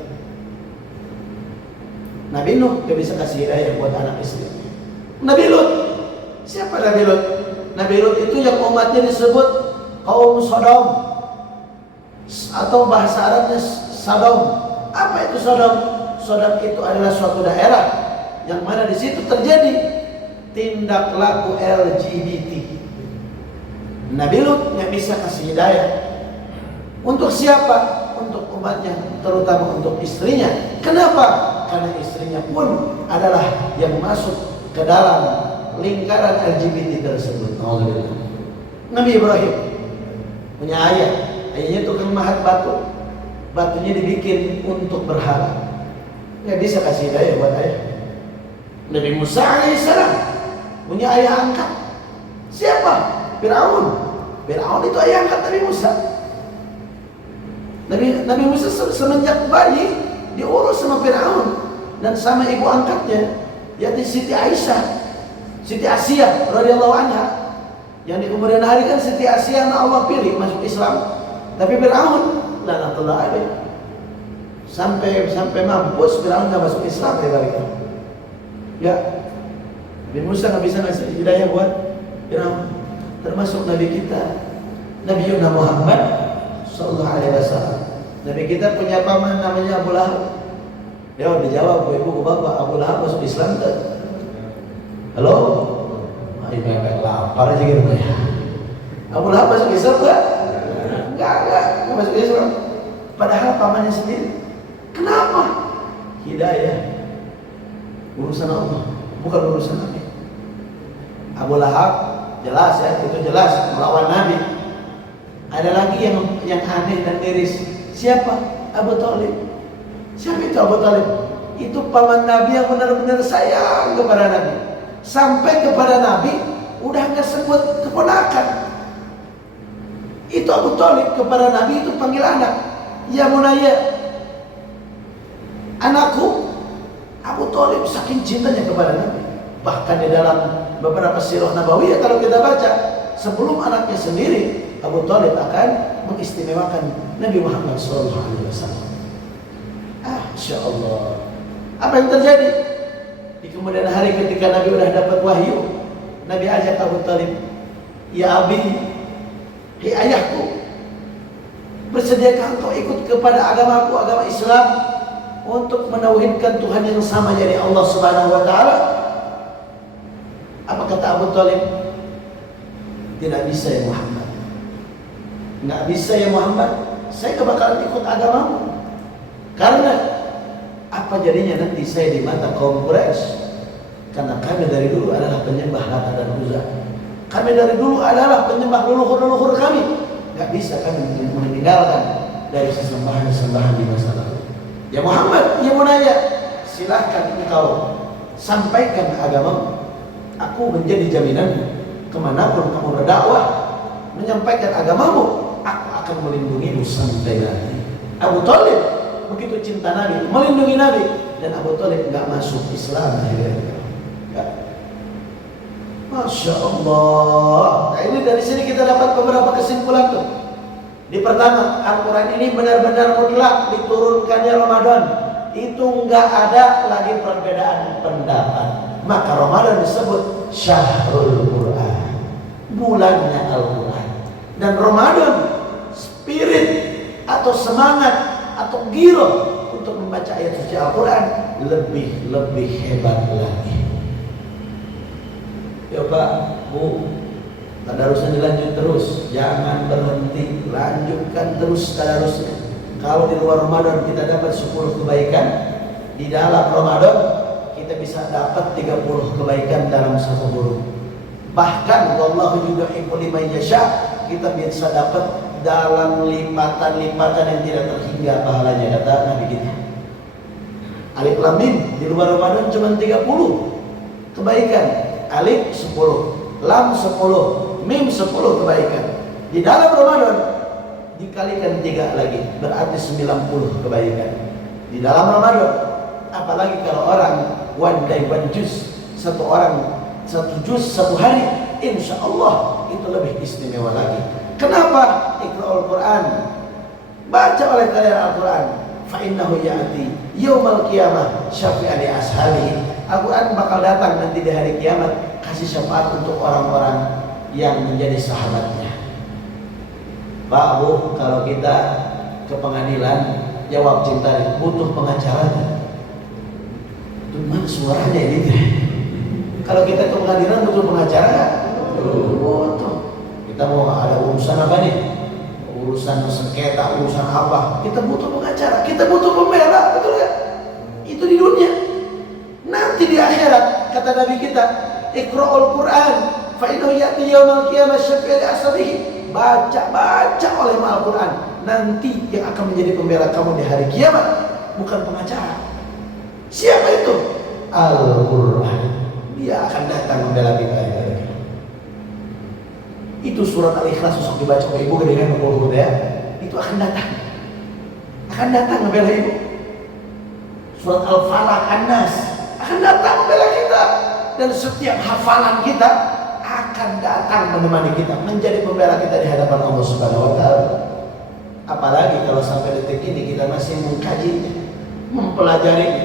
Nabi Nuh gak bisa kasih hidayah buat anak istri. Nabi Lut, siapa Nabi Lut? Nabi Lut itu yang umatnya disebut kaum Sodom, atau bahasa Arabnya Sodom. Apa itu Sodom? Sodom itu adalah suatu daerah yang mana di situ terjadi tindak laku LGBT. Nabi Lut gak bisa kasih hidayah. Untuk siapa? Untuk umatnya, terutama untuk istrinya. Kenapa? Karena istrinya pun adalah yang masuk ke dalam lingkaran LGBT tersebut. Nabi Ibrahim punya ayah. Ayahnya tukang mahat batu. Batunya dibikin untuk berhala. Nggak bisa kasih hidayah buat ayah. Nabi Musa alaihissalam punya ayah angkat. Siapa? Fir'aun. Fir'aun itu ayah angkat Nabi Musa. Nabi Musa semenjak bayi diurus sama Firaun dan sama ibu angkatnya, yaitu Siti Aisyah, Siti Asia radhiyallahu anha. Yang di kemudian hari kan Siti Asia Allah pilih masuk Islam, tapi Firaun laknatullah alaih sampai mampus Firaun nggak masuk Islam ya. Nabi Musa nggak bisa ngasih hidayah buat Firaun. Termasuk Nabi kita, Nabi Muhammad Sallallahu Alaihi Wasallam. Nabi kita punya paman namanya Abu Lahab. Ya dijawab ibu bapak, Abu Lahab masuk Islam tak? Halo? Ibu lapar aja gitu ya. Abu Lahab masuk Islam tak? Enggak masuk Islam. Padahal pamannya sendiri. Kenapa? Hidayah urusan Allah, bukan urusan Nabi. Abu Lahab jelas ya, itu jelas melawan Nabi. Ada lagi yang aneh dan miris. Siapa? Abu Thalib. Siapa itu Abu Thalib? Itu paman Nabi yang benar-benar sayang kepada Nabi. Sampai kepada Nabi udah nggak sebut keponakan. Itu Abu Thalib kepada Nabi itu panggil anak. Ya Bunaya, anakku. Abu Thalib saking cintanya kepada Nabi. Bahkan di dalam beberapa sirah nabawiyah kalau kita baca, sebelum anaknya sendiri, Abu Thalib akan mengistimewakan Nabi Muhammad SAW. Masya Allah. Apa yang terjadi? Di kemudian hari ketika Nabi sudah dapat wahyu, Nabi ajak Abu Thalib, ya Abi, hei ayahku, bersediakah engkau ikut kepada agamaku, agama Islam, untuk menauhidkan Tuhan yang sama, yakni Allah Subhanahu wa taala? Apa kata Abu Thalib? Tidak bisa ya Muhammad. Nggak bisa ya Muhammad. Saya kebakaran ikut agamamu. Karena apa jadinya nanti saya di mata kaum Quraisy? Karena kami dari dulu adalah penyembah Lata dan Uzza. Kami dari dulu adalah penyembah leluhur-leluhur kami. Nggak bisa kami meninggalkan dari sesembahan-sesembahan di masa lalu. Ya Muhammad, ya Bunaya, silahkan engkau sampaikan agamamu. Aku menjadi jaminan kemanapun kamu berdakwah, menyampaikan agamamu, aku akan melindungimu sampai nanti. Abu Thalib begitu cinta Nabi, melindungi Nabi, dan Abu Thalib nggak masuk Islam akhirnya. Masya Allah. Nah ini dari sini kita dapat beberapa kesimpulan tuh. Di pertama, Al-Quran ini benar-benar mutlak diturunkannya Ramadan. Itu nggak ada lagi perbedaan pendapat. Maka Ramadan disebut Syahrul Quran, bulannya Al-Quran. Dan Ramadan, spirit atau semangat atau giroh untuk membaca ayat suci Al-Quran lebih hebat lagi. Ya Pak, Bu, tadarusnya dilanjut terus, jangan berhenti, lanjutkan terus tadarusnya. Kalau di luar Ramadan kita dapat 10 kebaikan, di dalam Ramadan kita bisa dapat 30 kebaikan dalam satu bulan. Bahkan wallahu yudhi'u liman yasha, kita bisa dapat dalam lipatan-lipatan yang tidak terhingga pahalanya, kata Nabi kita. Alif Lam Mim di luar Ramadan cuma 30 kebaikan. Alif 10, Lam 10, Mim 10 kebaikan. Di dalam Ramadan dikalikan 3 lagi, berarti 90 kebaikan. Di dalam Ramadan, apalagi kalau orang one day one juz, satu orang satu juz satu hari, insya Allah itu lebih istimewa lagi. Kenapa? Iqra'ul Quran, baca oleh kalian Al-Quran. Fa innahu ya'ti yaumal qiyamah syafi'an li ashabihi. Al-Quran bakal datang nanti di hari kiamat kasih syafaat untuk orang-orang yang menjadi sahabatnya. Pak Bu, kalau kita ke pengadilan jawab cinta butuh pengacara. Itu mana suaranya ini? Kalau kita ke pengadilan butuh pengacara? Butuh. Kita mau ada urusan apa nih? Urusan sengketa, urusan apa? Kita butuh pengacara, kita butuh pembela, betul kan? Itu di dunia. Nanti di akhirat kata Nabi kita, Iqra'ul Quran, fa innahu ya'ti yaumal qiyamah syafi'an li ashabihi. Baca oleh Al-Quran, nanti yang akan menjadi pembela kamu di hari kiamat bukan pengacara. Siapa itu? Al-Quran. Dia akan datang membela kita. Itu surat Al-Ikhlas, susah dibaca oleh ibu dengan buku ya. Itu akan datang. akan datang membela ibu. Surat Al-Falaq, An-Nas akan datang membela kita. Dan setiap hafalan kita akan datang menemani kita, menjadi pembela kita di hadapan Allah Subhanahu wa Ta'ala. Apalagi kalau sampai detik ini kita masih mengkajinya, mempelajarinya,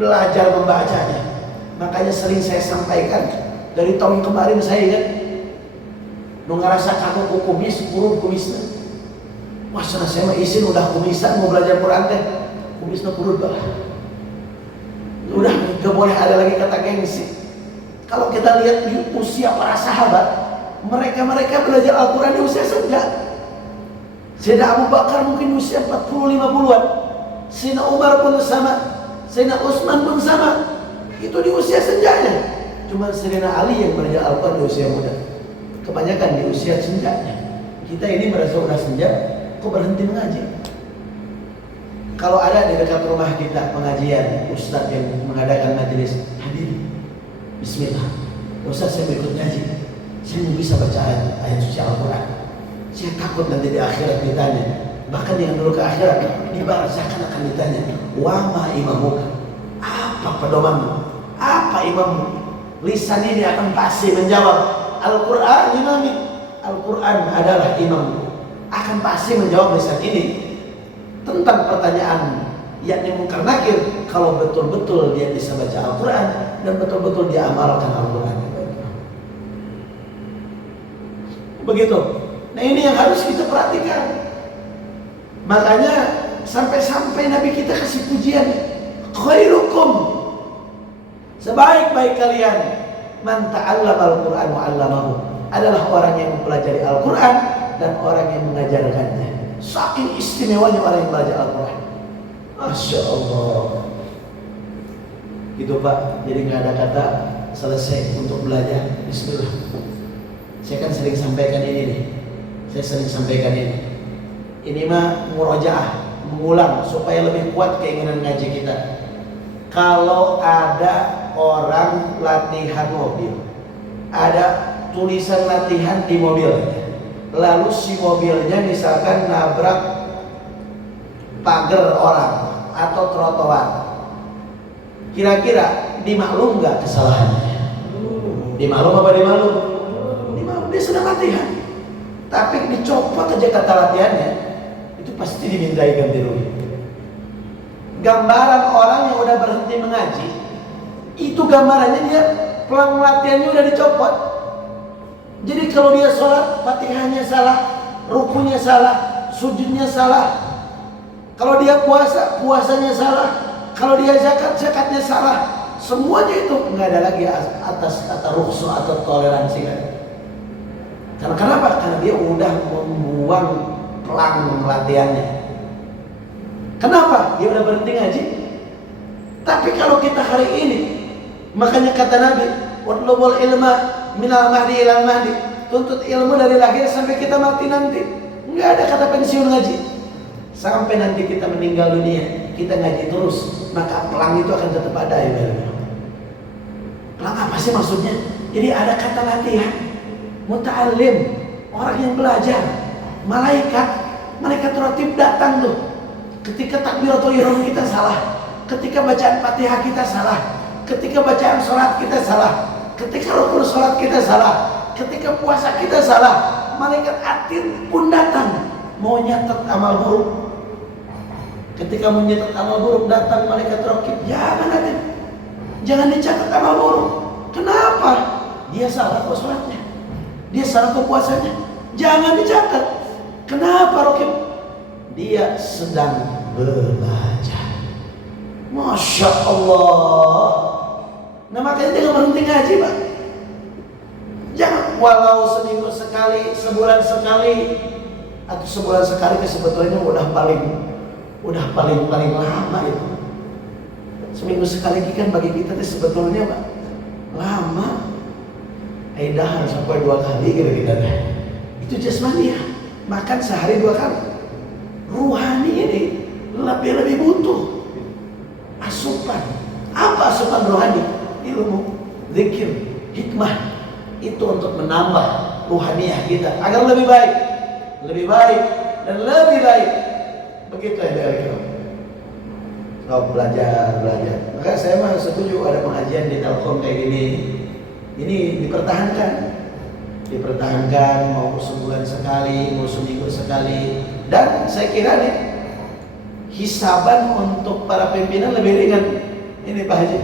belajar membacanya. Makanya sering saya sampaikan, dari tahun kemarin saya kan ngerasa kaku kumis, urut kumisnya. Wah, saya mah izin udah kumisan mau belajar Quran teh, kumisnya kurut bah. Udah gak boleh ada lagi kata gengsi. Kalau kita lihat di usia para sahabat, mereka belajar Al-Quran di usia senja. Sayyidina Abu Bakar mungkin usia 40-50an, Sayyidina Umar pun sama, Sayyidina Utsman pun sama. Itu di usia senjanya. Cuma Sayyidina Ali yang belajar Al-Quran di usia muda. Kebanyakan di usia senjanya. Kita ini merasa udah senja, kok berhenti mengaji? Kalau ada di dekat rumah kita pengajian, ustadz yang mengadakan majelis, hadir, bismillah, ustadz saya berikut ngaji, saya mau bisa baca ayat suci Al-Quran. Saya takut nanti di akhirat ditanya, bahkan yang dulu ke akhirat dibahasakan akan ditanya, wa ma imamuka, apa pedomanmu, apa imammu? Lisan ini akan pasti menjawab, Al-Quran imami, Al-Quran adalah imammu. Akan pasti menjawab lisan ini tentang pertanyaan yakni mungkar nakir, kalau betul-betul dia bisa baca Al-Quran dan betul-betul dia amalkan Al-Quran. Begitu. Nah, ini yang harus kita perhatikan. Makanya sampai-sampai Nabi kita kasih pujian, khairukum, sebaik-baik kalian, man ta'allama Al-Quran wa 'allamahu, adalah orang yang mempelajari Al-Quran dan orang yang mengajarkannya. Saking istimewanya orang yang belajar Al-Quran. Masya Allah. Gitu Pak. Jadi nggak ada kata selesai untuk belajar. Bismillah. Saya kan sering sampaikan ini nih. Saya sering sampaikan ini. Ini mah murojaah, mengulang supaya lebih kuat keinginan ngaji kita. Kalau ada orang latihan mobil, ada tulisan latihan di mobil, lalu si mobilnya misalkan nabrak pagar orang atau trotoar, kira-kira dimaklum nggak kesalahannya? Dimaklum apa dimaklum? Dimaklum, dia sedang latihan. Tapi dicopot aja kata latihannya, itu pasti dimintai ganti rugi. Gambaran orang yang udah berhenti mengaji, itu gambarannya dia pelang latihannya udah dicopot. Jadi kalau dia sholat, Fatihahnya salah, rukunya salah, sujudnya salah. Kalau dia puasa, puasanya salah. Kalau dia zakat, zakatnya salah. Semuanya itu nggak ada lagi atas kata rukhsah atau toleransi kan. Karena kenapa? Karena dia udah membuang pelang latihannya. Kenapa? Dia udah berhenti ngaji. Tapi kalau kita hari ini, makanya kata Nabi, utlubul ilma minal mahdi ilal mahdi, tuntut ilmu dari lahir sampai kita mati nanti. Nggak ada kata pensiun ngaji. Sampai nanti kita meninggal dunia, kita ngaji terus, maka pelang itu akan tetap ada ya. Pelang apa sih maksudnya? Jadi ada kata latihan. Muta'allim, orang yang belajar. Malaikat ratib datang tuh. Ketika takbiratul ihram kita salah, ketika bacaan Fatihah kita salah, ketika bacaan sholat kita salah, ketika rukun sholat kita salah, ketika puasa kita salah, malaikat atid pun datang mau nyatet amal buruk. Ketika mau nyatet amal buruk, datang malaikat rakib, jangan dicatat amal buruk. Kenapa? Dia salah kok sholatnya, dia salah kok puasanya, jangan dicatat. Kenapa rakib? Dia sedang belajar. Masya Allah. Nah makanya jangan berhenti ngaji Pak. Jangan, walau seminggu sekali, sebulan sekali, atau sebulan sekali sebetulnya udah paling lama itu. Seminggu sekali kan bagi kita itu sebetulnya Pak lama. Edah sampai 2 kali kita deh. Itu jasmani ya. Makan sehari 2 kali. Ruhani ini lebih butuh asupan. Apa asupan rohani? Ilmu, zikir, hikmah. Itu untuk menambah ruhaniyah kita agar lebih baik dan lebih baik. Begitu ya. Oh, belajar. Maka saya mah setuju ada pengajian di Telkom kayak gini. Ini dipertahankan mau sebulan sekali, mau seminggu sekali. Dan saya kira nih hisaban untuk para pimpinan lebih ringan. Ini Pak Haji.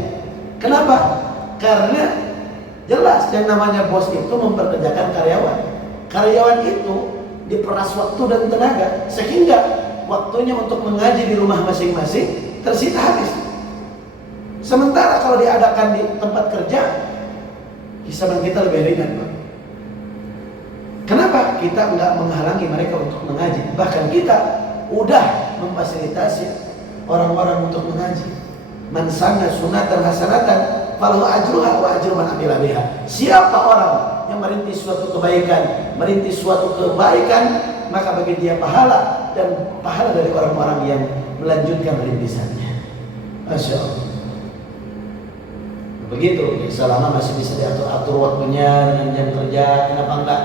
Kenapa? Karena jelas yang namanya bos itu memperkerjakan karyawan. Karyawan itu diperas waktu dan tenaga sehingga waktunya untuk mengaji di rumah masing-masing tersita habis. Sementara kalau diadakan di tempat kerja, hisaban kita lebih ringan, Pak. Kenapa? Kita enggak menghalangi mereka untuk mengaji. Bahkan kita udah memfasilitasi orang-orang untuk mengaji. Man sanna sunatan hasanatan falahu ajruha wa ajru man amila biha. Siapa orang yang merintis suatu kebaikan, maka bagi dia pahala dan pahala dari orang-orang yang melanjutkan rintisannya. Masya Allah. Begitu, selama masih bisa diatur waktunya dengan jam kerja, kenapa enggak?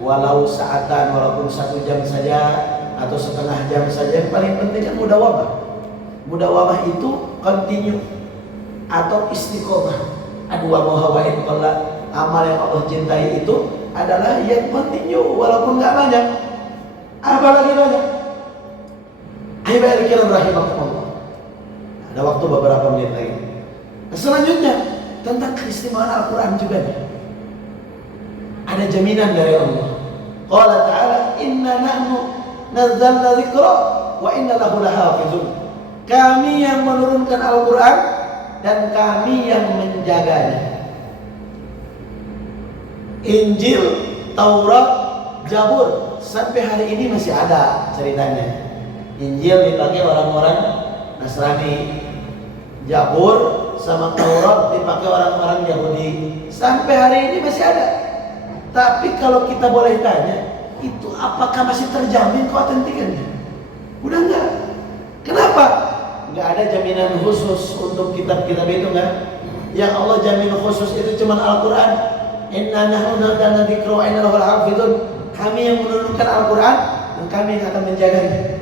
Walau saatan, walaupun 1 jam saja atau setengah jam saja. Yang paling penting kan mudawamah. Mudawamah itu continue atau istiqomah. Adwa muhawain qalla, amal yang Allah cintai itu adalah yang continue walaupun enggak banyak. Apalagi banyak. Ibadillah rahimakumullah. Ada waktu beberapa menit lagi. Nah, selanjutnya tentang keistimewaan Al-Quran juga nih. Ada jaminan dari Allah. Qala ta'ala inna nahnu nazzalna dzikra wa inna lahu lahafizun. Kami yang menurunkan Al-Quran dan kami yang menjaganya. Injil, Taurat, Zabur sampai hari ini masih ada ceritanya. Injil dipakai orang-orang Nasrani, Zabur sama Taurat dipakai orang-orang Yahudi. Sampai hari ini masih ada. Tapi kalau kita boleh tanya, itu apakah masih terjamin keautentikannya? Udah enggak. Kenapa? Enggak ada jaminan khusus untuk kitab-kitab itu enggak. Yang Allah jamin khusus itu cuma Al-Quran. Inna nahnu nazzalna dzikra wa inna lahu lahafizun. Kami yang menurunkan Al-Quran dan kami yang akan menjaganya.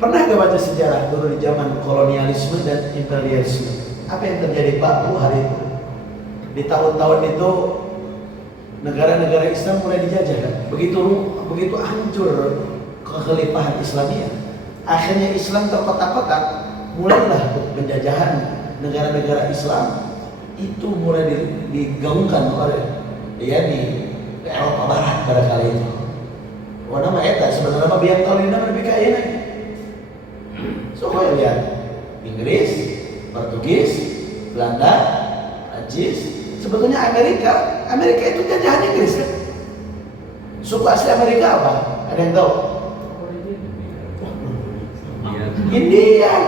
Pernah gak baca sejarah dulu di zaman kolonialisme dan imperialisme? Apa yang terjadi Pak hari itu? Di tahun-tahun itu negara-negara Islam mulai dijajah kan? Begitu hancur kekhalifahan Islamiyah. Akhirnya Islam terkotak-kotak, mulailah penjajahan negara-negara Islam itu mulai digaungkan oleh di Eropa Barat pada kali itu. Nama eta sebenarnya mah biang talina lebih kaya nih. So kau lihat Inggris, Portugis, Belanda, Prancis, sebetulnya Amerika itu jajahan Inggris kan? Suku asli Amerika apa? Ada yang tahu? Indian.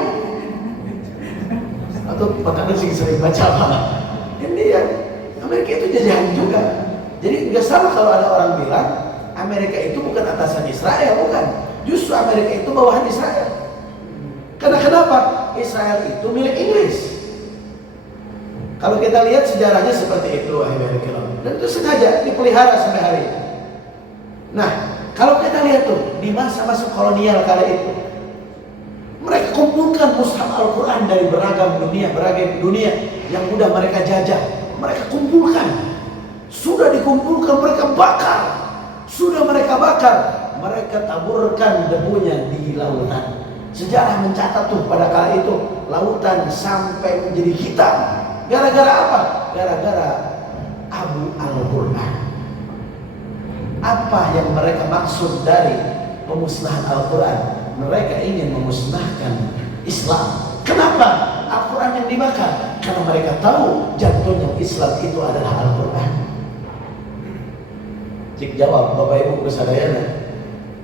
Atau Pak sih sering baca apa? Indian. Amerika itu jajahan juga. Jadi nggak salah kalau ada orang bilang Amerika itu bukan atasan Israel, bukan. Justru Amerika itu bawahan Israel. Karena kenapa? Israel itu milik Inggris. Kalau kita lihat sejarahnya seperti itu, dan itu sengaja dipelihara sampai hari ini. Nah, kalau kita lihat tuh di masa-masa kolonial kala itu, mereka kumpulkan mushaf Al-Quran dari beragam dunia yang sudah mereka jajah. Mereka kumpulkan, sudah dikumpulkan mereka bakar, mereka taburkan debunya di lautan. Sejarah mencatat tuh pada kala itu lautan sampai menjadi hitam. Gara-gara apa? Gara-gara Abu Al-Quran. Apa yang mereka maksud dari pemusnahan Al-Quran? Mereka ingin memusnahkan Islam. Kenapa Al-Quran yang dibakar? Karena mereka tahu jantungnya Islam itu adalah Al-Quran. Cik jawab Bapak Ibu kesadayana,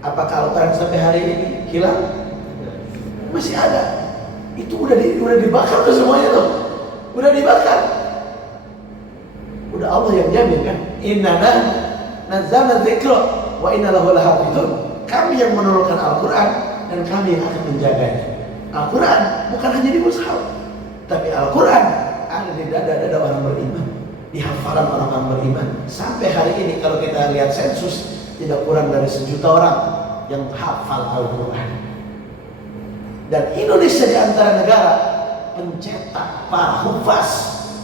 apakah Al-Quran sampai hari ini hilang? Masih ada. Itu udah dibakar tuh semuanya tuh. Udah dibakar. Udah Allah yang jamin kan? Inna nazzalna dzikra wa inna lahu lahafizun. Kami yang menurunkan Al-Quran dan kami yang akan menjaganya. Al-Quran bukan hanya di mushaf, tapi Al-Quran ada di dada-dada orang beriman, di hafalan orang-orang beriman. Sampai hari ini kalau kita lihat sensus, tidak kurang dari 1 juta orang yang hafal Al-Quran. Dan Indonesia di antara negara pencetak para hufaz,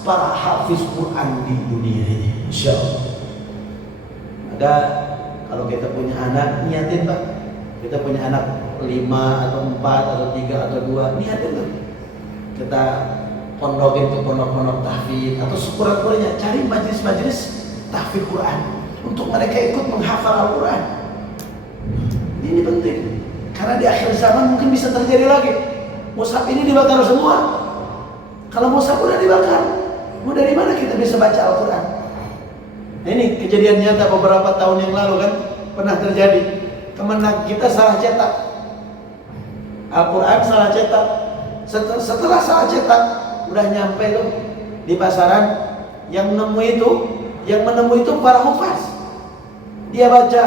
para hafiz Quran di dunia ini. Insya Allah. Maka kalau kita punya anak, niatin Pak. Kita punya anak 5 atau 4 atau 3 atau 2, niatin tuh. Kita pondokin ke pondok-pondok tahfidz atau sekurang-kurangnya cari majelis-majelis tahfidz Quran untuk mereka ikut menghafal Al-Quran. Ini penting karena di akhir zaman mungkin bisa terjadi lagi mushaf ini dibakar semua. Kalau mushaf udah dibakar, mau dari mana kita bisa baca Al-Quran? Nah, ini kejadian nyata beberapa tahun yang lalu kan pernah terjadi. Kemenang kita salah cetak Al-Quran, salah cetak. Setelah salah cetak udah nyampe tuh di pasaran, yang menemu itu para hufaz. Dia baca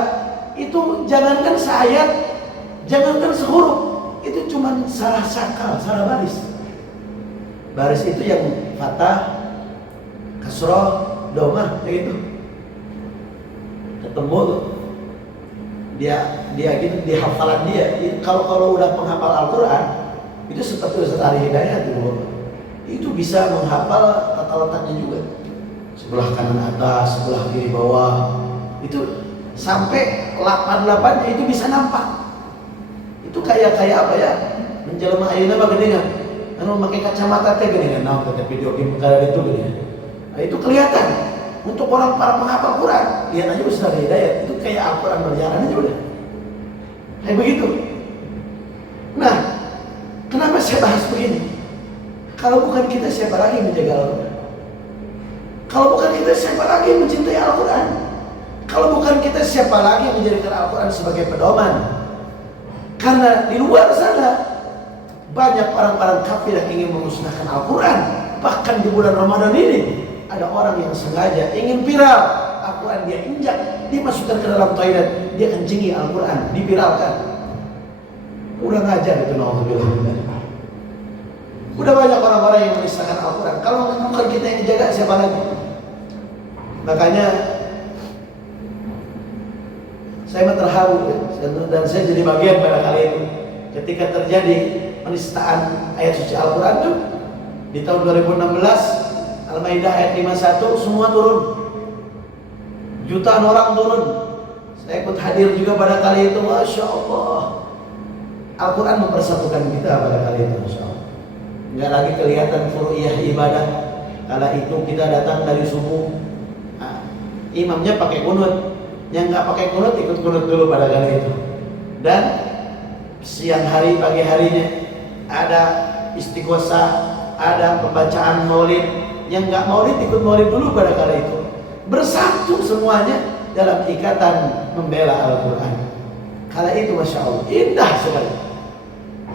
itu jangankan seayat, jangankan sehuruf, itu cuma salah sakal, salah baris. Baris itu yang fathah, kasroh, domah, kayak gitu. Ketemu tuh dia gitu di hafalan dia. Kalau udah penghafal Al-Quran itu seperti Ustaz Ari Hidayat dulu, itu bisa menghafal tata letaknya juga, sebelah kanan atas, sebelah kiri bawah, itu sampai 88-nya itu bisa nampak. Itu kayak apa ya, menjelma ayeuna mah geuningan anu make kacamata teh geuningan naon teh video game kada itu geuningan. Nah, itu kelihatan untuk orang para penghafal Quran. Lihat aja Ustaz Hidayat, itu kayak Al-Quran berjalan aja udah. Kayak begitu. Nah, kenapa saya bahas begini? Kalau bukan kita, siapa lagi menjaga Al-Quran? Kalau bukan kita, siapa lagi mencintai Al-Quran? Kalau bukan kita, siapa lagi menjadikan Al-Quran sebagai pedoman? Karena di luar sana banyak orang-orang kafir yang ingin memusnahkan Al-Quran. Bahkan di bulan Ramadan ini ada orang yang sengaja ingin viral Al-Quran, dia injak, dimasukkan ke dalam toilet, dia kencingi Al-Quran, diviralkan. Udah ngajar itu, naudzubillah. Udah banyak orang-orang yang menisahkan Al-Quran. Kalau bukan kita yang jaga, siapa lagi? Makanya saya terharu dan saya jadi bagian pada kali itu ketika terjadi penistaan ayat suci Al-Quran itu di tahun 2016. Al-Maidah ayat 51 semua turun, jutaan orang turun. Saya ikut hadir juga pada kali itu. Masya Allah, Al-Quran mempersatukan kita pada kali itu. Masya Allah, nggak lagi kelihatan furu'iyah ibadah. Kala itu kita datang dari subuh, imamnya pakai kunut, yang nggak pakai kunut ikut kunut dulu pada kali itu. Dan siang hari, pagi harinya ada istighosah, ada pembacaan maulid. Yang nggak maulid ikut maulid dulu pada kali itu. Bersatu semuanya dalam ikatan membela Al-Quran. Kala itu Masya Allah indah sekali.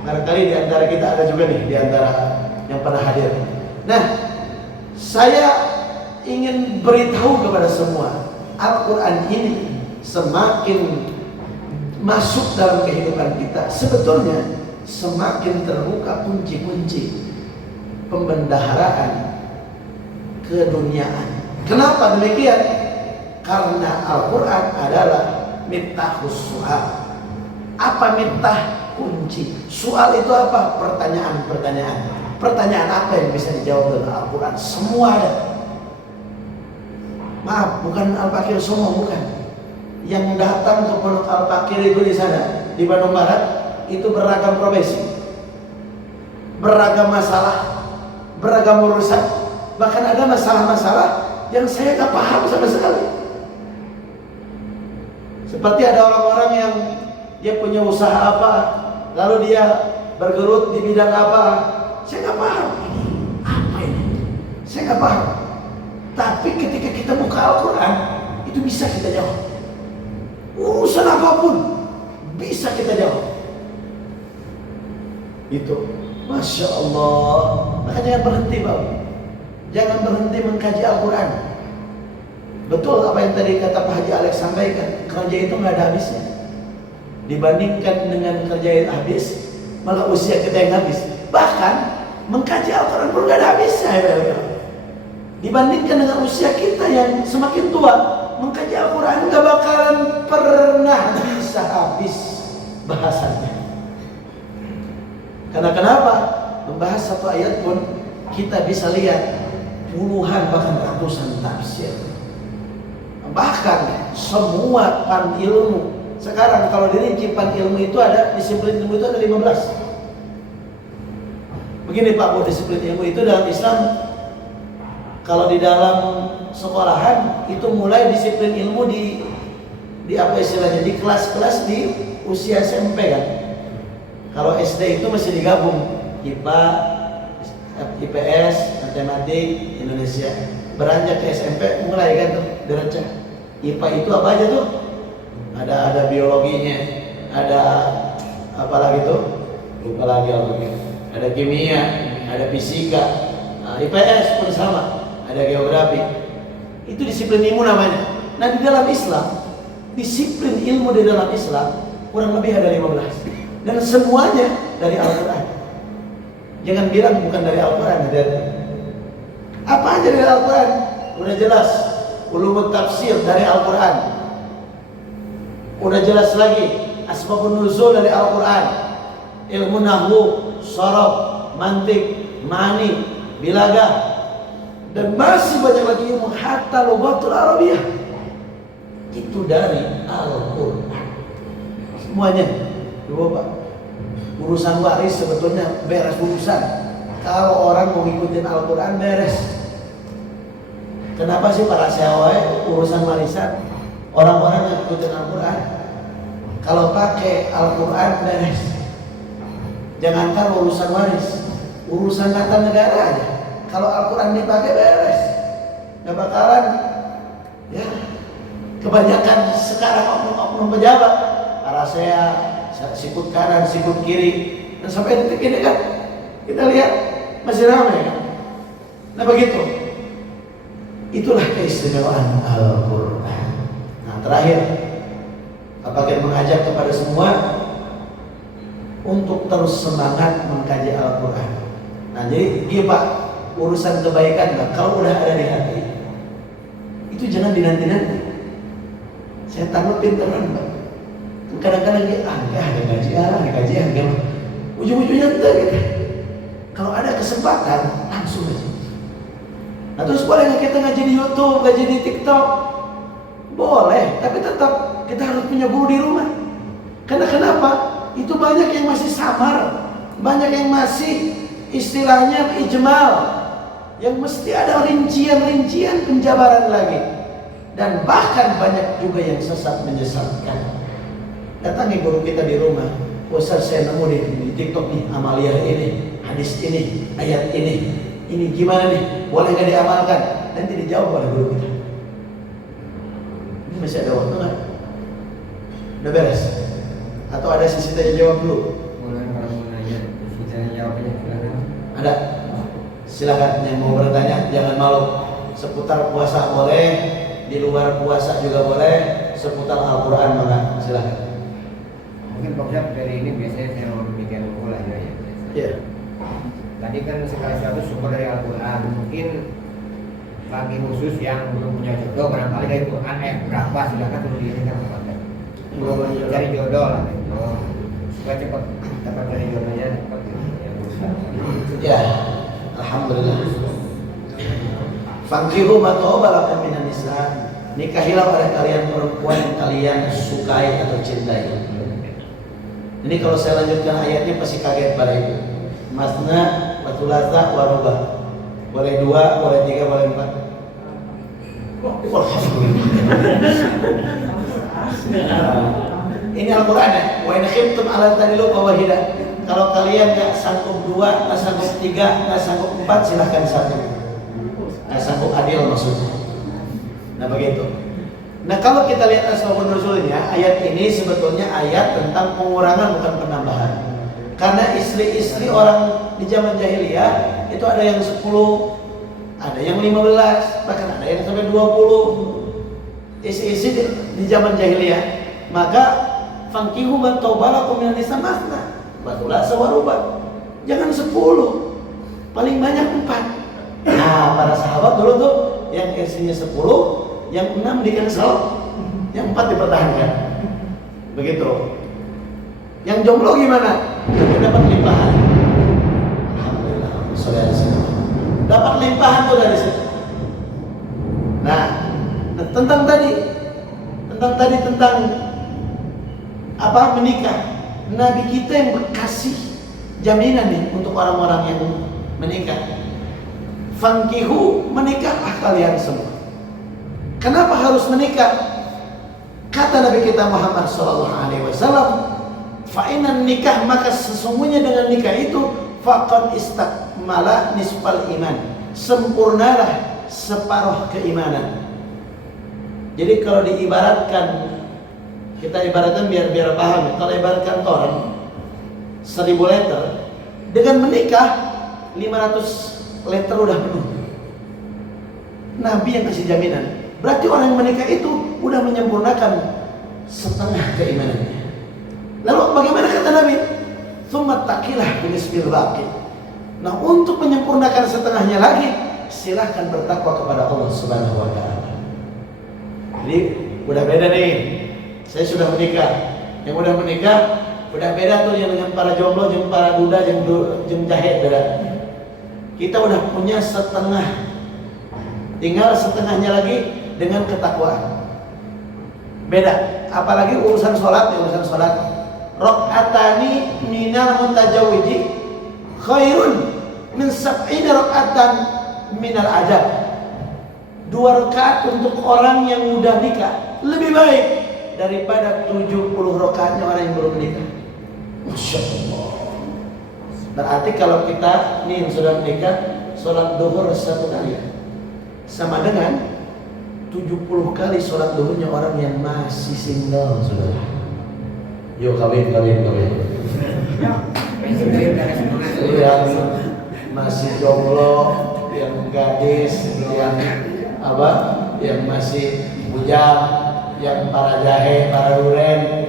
Barangkali di antara kita ada juga nih di antara yang pernah hadir. Nah, saya ingin beritahu kepada semua, Al-Quran ini semakin masuk dalam kehidupan kita, sebetulnya semakin terbuka kunci-kunci pembendaharaan keduniaan. Kenapa demikian? Karena Al-Quran adalah miftahus su'al. Apa miftah? Kunci. Soal itu apa? Pertanyaan-pertanyaan. Pertanyaan apa yang bisa dijawab dengan Al-Quran? Semua ada. Maaf, bukan Al-Fakir semua, bukan. Yang datang ke Pondok Al-Fakir itu di sana, di Bandung Barat, itu beragam profesi, beragam masalah, beragam urusan. Bahkan ada masalah-masalah yang saya tak paham sama sekali. Seperti ada orang-orang yang dia punya usaha apa, lalu dia bergelut di bidang apa, saya nggak paham. Apa ini? Saya nggak paham. Tapi ketika kita buka Al-Quran, itu bisa kita jawab. Urusan apapun bisa kita jawab. Itu, Masya Allah. Maka jangan berhenti, Pak. Jangan berhenti mengkaji Al-Quran. Betul apa yang tadi kata Pak Haji Alex sampaikan, kerja itu nggak ada habisnya. Dibandingkan dengan kerja yang habis, malah usia kita yang habis. Bahkan mengkaji Al-Quran pun nggak ada habisnya, ya. Dibandingkan dengan usia kita yang semakin tua, mengkaji Al-Quran nggak bakalan pernah bisa habis bahasannya. Karena kenapa? Membahas satu ayat pun kita bisa lihat puluhan bahkan ratusan tafsir. Bahkan semua pan ilmu. Sekarang kalau dirinci pan ilmu itu ada, disiplin ilmu itu ada 15. Begini Pak Bu, disiplin ilmu itu dalam Islam, kalau di dalam sekolahan itu mulai disiplin ilmu di apa istilahnya, di kelas-kelas di usia SMP kan. Kalau SD itu masih digabung IPA, IPS, matematik, Indonesia. Beranjak ke SMP mulai kan tuh derajat. IPA itu apa aja tuh? Ada biologinya, ada apa lagi tuh? Lupa lagi apa gitu. Ada kimia, ada fisika. IPS pun sama, ada geografi. Itu disiplin ilmu namanya. Nah, di dalam Islam, disiplin ilmu di dalam Islam kurang lebih ada 15. Dan semuanya dari Al-Quran. Jangan bilang bukan dari Al-Quran. Apa aja dari Al-Quran? Udah jelas. Ulumut tafsir dari Al-Quran. Udah jelas lagi. Asbabun nuzul dari Al-Quran. Ilmu nahwu, sharaf, mantik, mani, bilagah. Dan masih banyak lagi ilmu hatta lughatul Arabiyah. Itu dari Al-Quran. Semuanya. Coba Pak, urusan waris sebetulnya beres urusan. Kalau orang mau ngikutin Al-Quran beres. Kenapa sih para syawai urusan warisan orang-orang yang ngikutin Al-Quran? Kalau pakai Al-Quran beres. Jangankan urusan waris, urusan tata negara aja. Kalau Al-Quran dipakai beres. Gak bakalan ya. Kebanyakan sekarang oknum-oknum pejabat, para saya sikut kanan, sikut kiri, dan sampai detik ini kan kita lihat masih ramai kan. Nah begitu, itulah keistimewaan Al-Quran. Nah terakhir, Bapak ingin mengajak kepada semua untuk terus semangat mengkaji Al-Quran. Nah jadi iya Pak, urusan kebaikan Pak, kalau udah ada di hati, itu jangan dinanti-nanti. Saya tahu pinteran Pak. Kadang-kadang dia enggak ada gajian enggak. Ujung-ujungnya enggak gitu. Kalau ada kesempatan langsung aja. Nah terus boleh nggak kita ngaji di YouTube, ngaji di TikTok? Boleh, tapi tetap kita harus punya guru di rumah. Karena kenapa? Itu banyak yang masih samar, banyak yang masih istilahnya ijmal, yang mesti ada rincian-rincian penjabaran lagi. Dan bahkan banyak juga yang sesat menyesatkan. Datangi guru kita di rumah. Ustaz, saya nemu di TikTok nih amaliyah ini, hadis ini, ayat ini gimana nih? Boleh nggak diamalkan? Nanti dijawab oleh guru kita. Ini masih ada waktu nggak? Udah beres? Atau ada sisi tanya jawab dulu? Boleh kalau mau nanya, sisi tanya jawab aja silakan. Ada? Silakan yang mau bertanya, jangan malu. Seputar puasa boleh, di luar puasa juga boleh, seputar Al-Quran mana? Silakan. Mungkin Pak Ustaz dari ini biasanya saya mau bikin buku lah ya. Iya. Tadi kan sekali satu sumber dari Al-Quran. Mungkin bagi khusus yang belum punya jodoh, barangkali dari Quran berapa silakan tulis di ini kan Pak Ustaz. Cari jodoh lah, supaya cepat dapat dari jodohnya cepat yang berusaha. Ya, alhamdulillah. Fankihu ma taba lakum minan nisa. Nikahilah oleh kalian perempuan yang kalian sukai atau cintai. Ini kalau saya lanjutkan ayatnya pasti kaget pada ibu. Masna, wa thulatha, wa rubah. Boleh 2, boleh 3, boleh 4. Ini Al-Quran ya. Wa in khiftum ala tadilu fawahidah. Kalau kalian nggak sanggup 2, nggak sanggup 3, nggak sanggup 4, silahkan 1. Nggak sanggup adil maksudnya. Nah begitu. Nah kalau kita lihat asbabun nuzulnya, ayat ini sebetulnya ayat tentang pengurangan bukan penambahan. Karena istri-istri orang di zaman jahiliyah itu ada yang 10, ada yang 15, bahkan ada yang sampai 20 istri-istri di zaman jahiliyah. Maka fankihu man tawbalakum minan nisa masna wa thulatha wa rubah. Jangan 10, paling banyak 4. Nah para sahabat dulu tuh yang istrinya 10, yang 6 di cancel, yang 4 dipertahankan. Begitu. Yang jomblo gimana? Dia dapat limpahan. kelimpahan tuh dari situ. Nah, tentang apa menikah. Nabi kita yang berkasih jaminan nih untuk orang-orang yang menikah. Fankihu, menikahlah kalian semua. Kenapa harus menikah? Kata Nabi kita Muhammad SAW, fa'inan nikah, maka sesungguhnya dengan nikah itu faqad istakmala nisfal iman, sempurnalah separuh keimanan. Jadi kalau diibaratkan, kita ibaratkan biar paham. Kalau ibaratkan koran 1000 liter, dengan menikah 500 liter udah penuh. Nabi yang kasih jaminan. Berarti orang yang menikah itu udah menyempurnakan setengah keimanannya. Lalu bagaimana kata Nabi? Tsumma taqilah binisbil baqi. Nah, untuk menyempurnakan setengahnya lagi, silahkan bertakwa kepada Allah Subhanahu wa taala. Jadi udah beda nih. Saya sudah menikah. Yang udah menikah udah beda tuh yang dengan para jomblo, yang para duda, yang jahe beda. Kita udah punya setengah. Tinggal setengahnya lagi dengan ketakwaan. Beda. Apalagi urusan sholat. Rok'atani minal mutajawwiji khairun min sab'ina rok'atan minal adab. 2 rakaat untuk orang yang udah nikah lebih baik daripada 70 rakaatnya orang yang belum nikah. Masya Allah. Berarti kalau kita nih yang sudah menikah, sholat duhur 1 kali sama dengan 70 kali sholat duhurnya orang yang masih single, saudara. Yuk kawin. Yang masih jomblo, yang gadis, yang masih bujang, yang para jahe, para duren,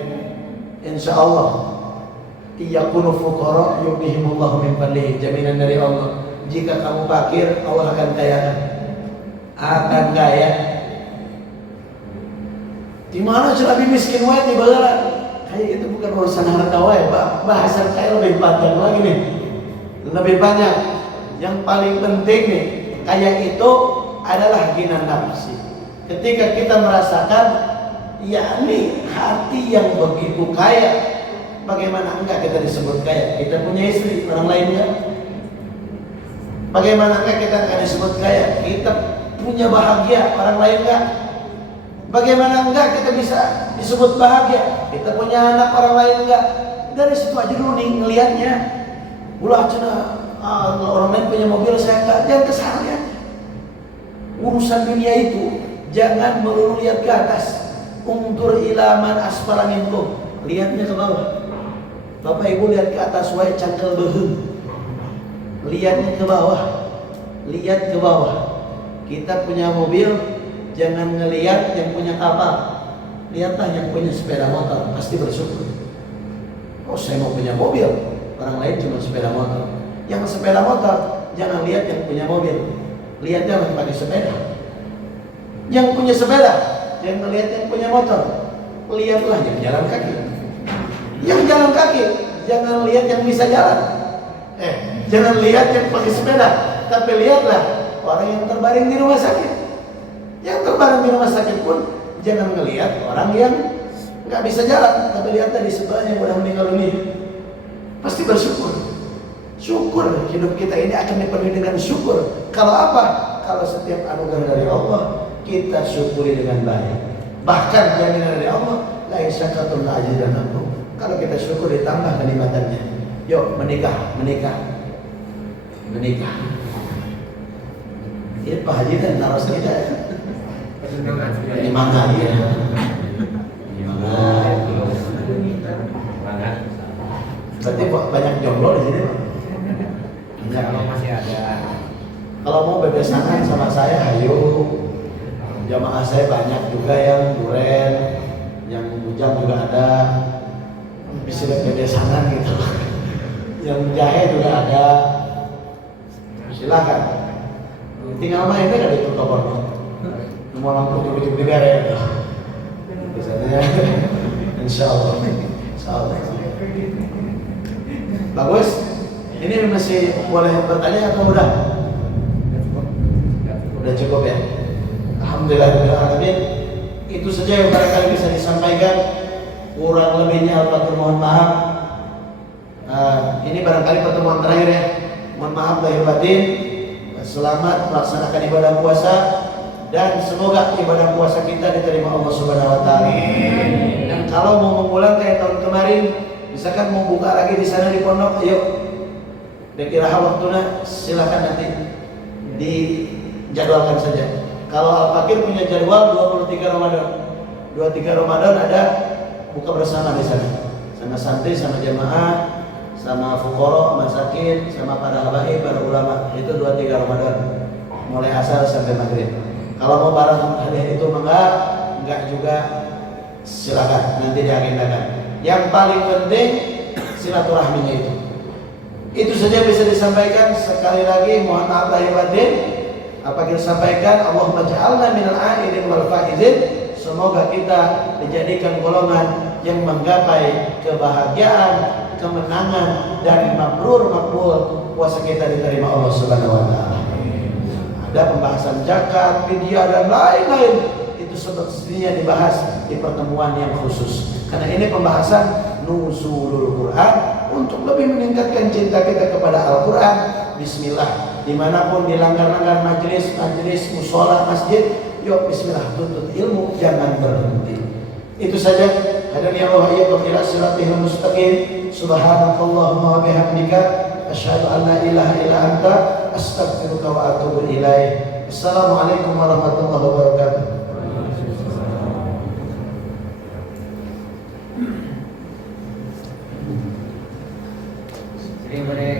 insya Allah iyakunu fuqara yughnihimullahu min fadlihi, jaminan dari Allah. Jika kamu fakir, Allah akan akan kaya. Di mana lebih miskin wae di bagaimana? Kayak itu bukan urusan harta wae, bahasa kaya lebih panjang lagi nih. Lebih banyak. Yang paling penting nih, kaya itu adalah ghina nafsi. Ketika kita merasakan yakni hati yang begitu kaya, bagaimana enggak kita disebut kaya? Kita punya istri, orang lain enggak? Bagaimana enggak kita enggak disebut kaya? Kita punya bahagia, orang lain enggak? Bagaimana enggak kita bisa disebut bahagia? Kita punya anak, orang lain enggak? Dari situ aja dulu nih ngelihatnya. Ulah cenah orang lain punya mobil, saya enggak. Jangan kesal ya. Urusan dunia itu jangan melulu lihat ke atas. Untur ilaman asfala minkum. Lihatnya ke bawah. Bapak Ibu lihat ke atas wae cangkel beheung. Lihatnya ke bawah. Lihat ke bawah. Kita punya mobil, jangan ngelihat yang punya kapal. Lihatlah yang punya sepeda motor, pasti bersyukur. Oh, saya mau punya mobil, orang lain cuma sepeda motor. Yang sepeda motor, jangan lihat yang punya mobil, lihat jangan pakai sepeda. Yang punya sepeda, jangan lihat yang punya motor, lihatlah yang jalan kaki. Yang jalan kaki, jangan lihat yang bisa jalan. Jangan lihat yang pakai sepeda, tapi lihatlah orang yang terbaring di rumah sakit. Yang terbaring di rumah sakit pun jangan melihat orang yang nggak bisa jalan, tapi lihatlah di sebelahnya yang udah meninggal dunia. Pasti bersyukur. Syukur, hidup kita ini akan dipenuhi dengan syukur. Kalau apa? Kalau setiap anugerah dari Allah kita syukuri dengan baik. Bahkan jaminan dari Allah, la in syakartum la azidannakum. Kalau kita syukur ditambah kenikmatannya. Yuk menikah. Ini Pak Haji dan naros kita ya. Di mana ya? Di mana? Berarti banyak jomblo di sini, Pak? Banyak. Kalau masih ada. Kalau mau bebesangan sama saya, ayo. Jamaah saya banyak juga yang duren, yang bujang juga ada. Bisa bebesangan gitu. Yang jahe juga ada. Silakan. Tinggal mainnya kan itu tokoh. Mau lampu tujuh ya. Biasanya insya Allah. Bagus. Ini masih boleh bertanya atau udah? Udah cukup ya. Alhamdulillahirrahmanirrahim. Itu saja yang barangkali bisa disampaikan. Kurang lebihnya Al-Fatihah mohon maaf. Ini barangkali pertemuan terakhir ya. Mohon maaf lahir batin. Selamat melaksanakan ibadah puasa dan semoga ibadah puasa kita diterima Allah Subhanahu wa taala. Dan kalau mau mengulang kayak tahun kemarin, misalkan mau buka lagi di sana di pondok, ayo. Kira waktunya silakan nanti dijadwalkan saja. Kalau Al-Fakir punya jadwal 23 Ramadan. 23 Ramadan ada buka bersama di sana. Sama santri, sama jamaah, sama fuqara, masakin, sama para habaib, para ulama. Itu 23 Ramadan. Mulai asar sampai maghrib. Kalau mau bareng hari itu enggak juga silakan nanti diagendakan. Yang paling penting silaturahminya itu. Itu saja bisa disampaikan. Sekali lagi mohon maaf lahir batin. Apa kita sampaikan? Allahumma ja'alna minal a'idin wal faizin. Semoga kita dijadikan golongan yang menggapai kebahagiaan, kemenangan dan makbul puasa kita diterima Allah Subhanahu wa taala. Ada pembahasan zakat, fidyah dan lain-lain. Itu semestinya dibahas di pertemuan yang khusus. Karena ini pembahasan nuzulul Quran untuk lebih meningkatkan cinta kita kepada Al-Quran. Bismillah, dimanapun dilanggar-langgar majelis, musola, masjid, yuk bismillah, tuntut ilmu, jangan berhenti. Itu saja. Hadani Allah iyyakum ila siratal mustaqim. Subhanakallahumma wa bihamdika asyhadu an la ilaha illa anta astaghfiruka wa atubu ilaik. Assalamualaikum warahmatullahi wabarakatuh. Jadi boleh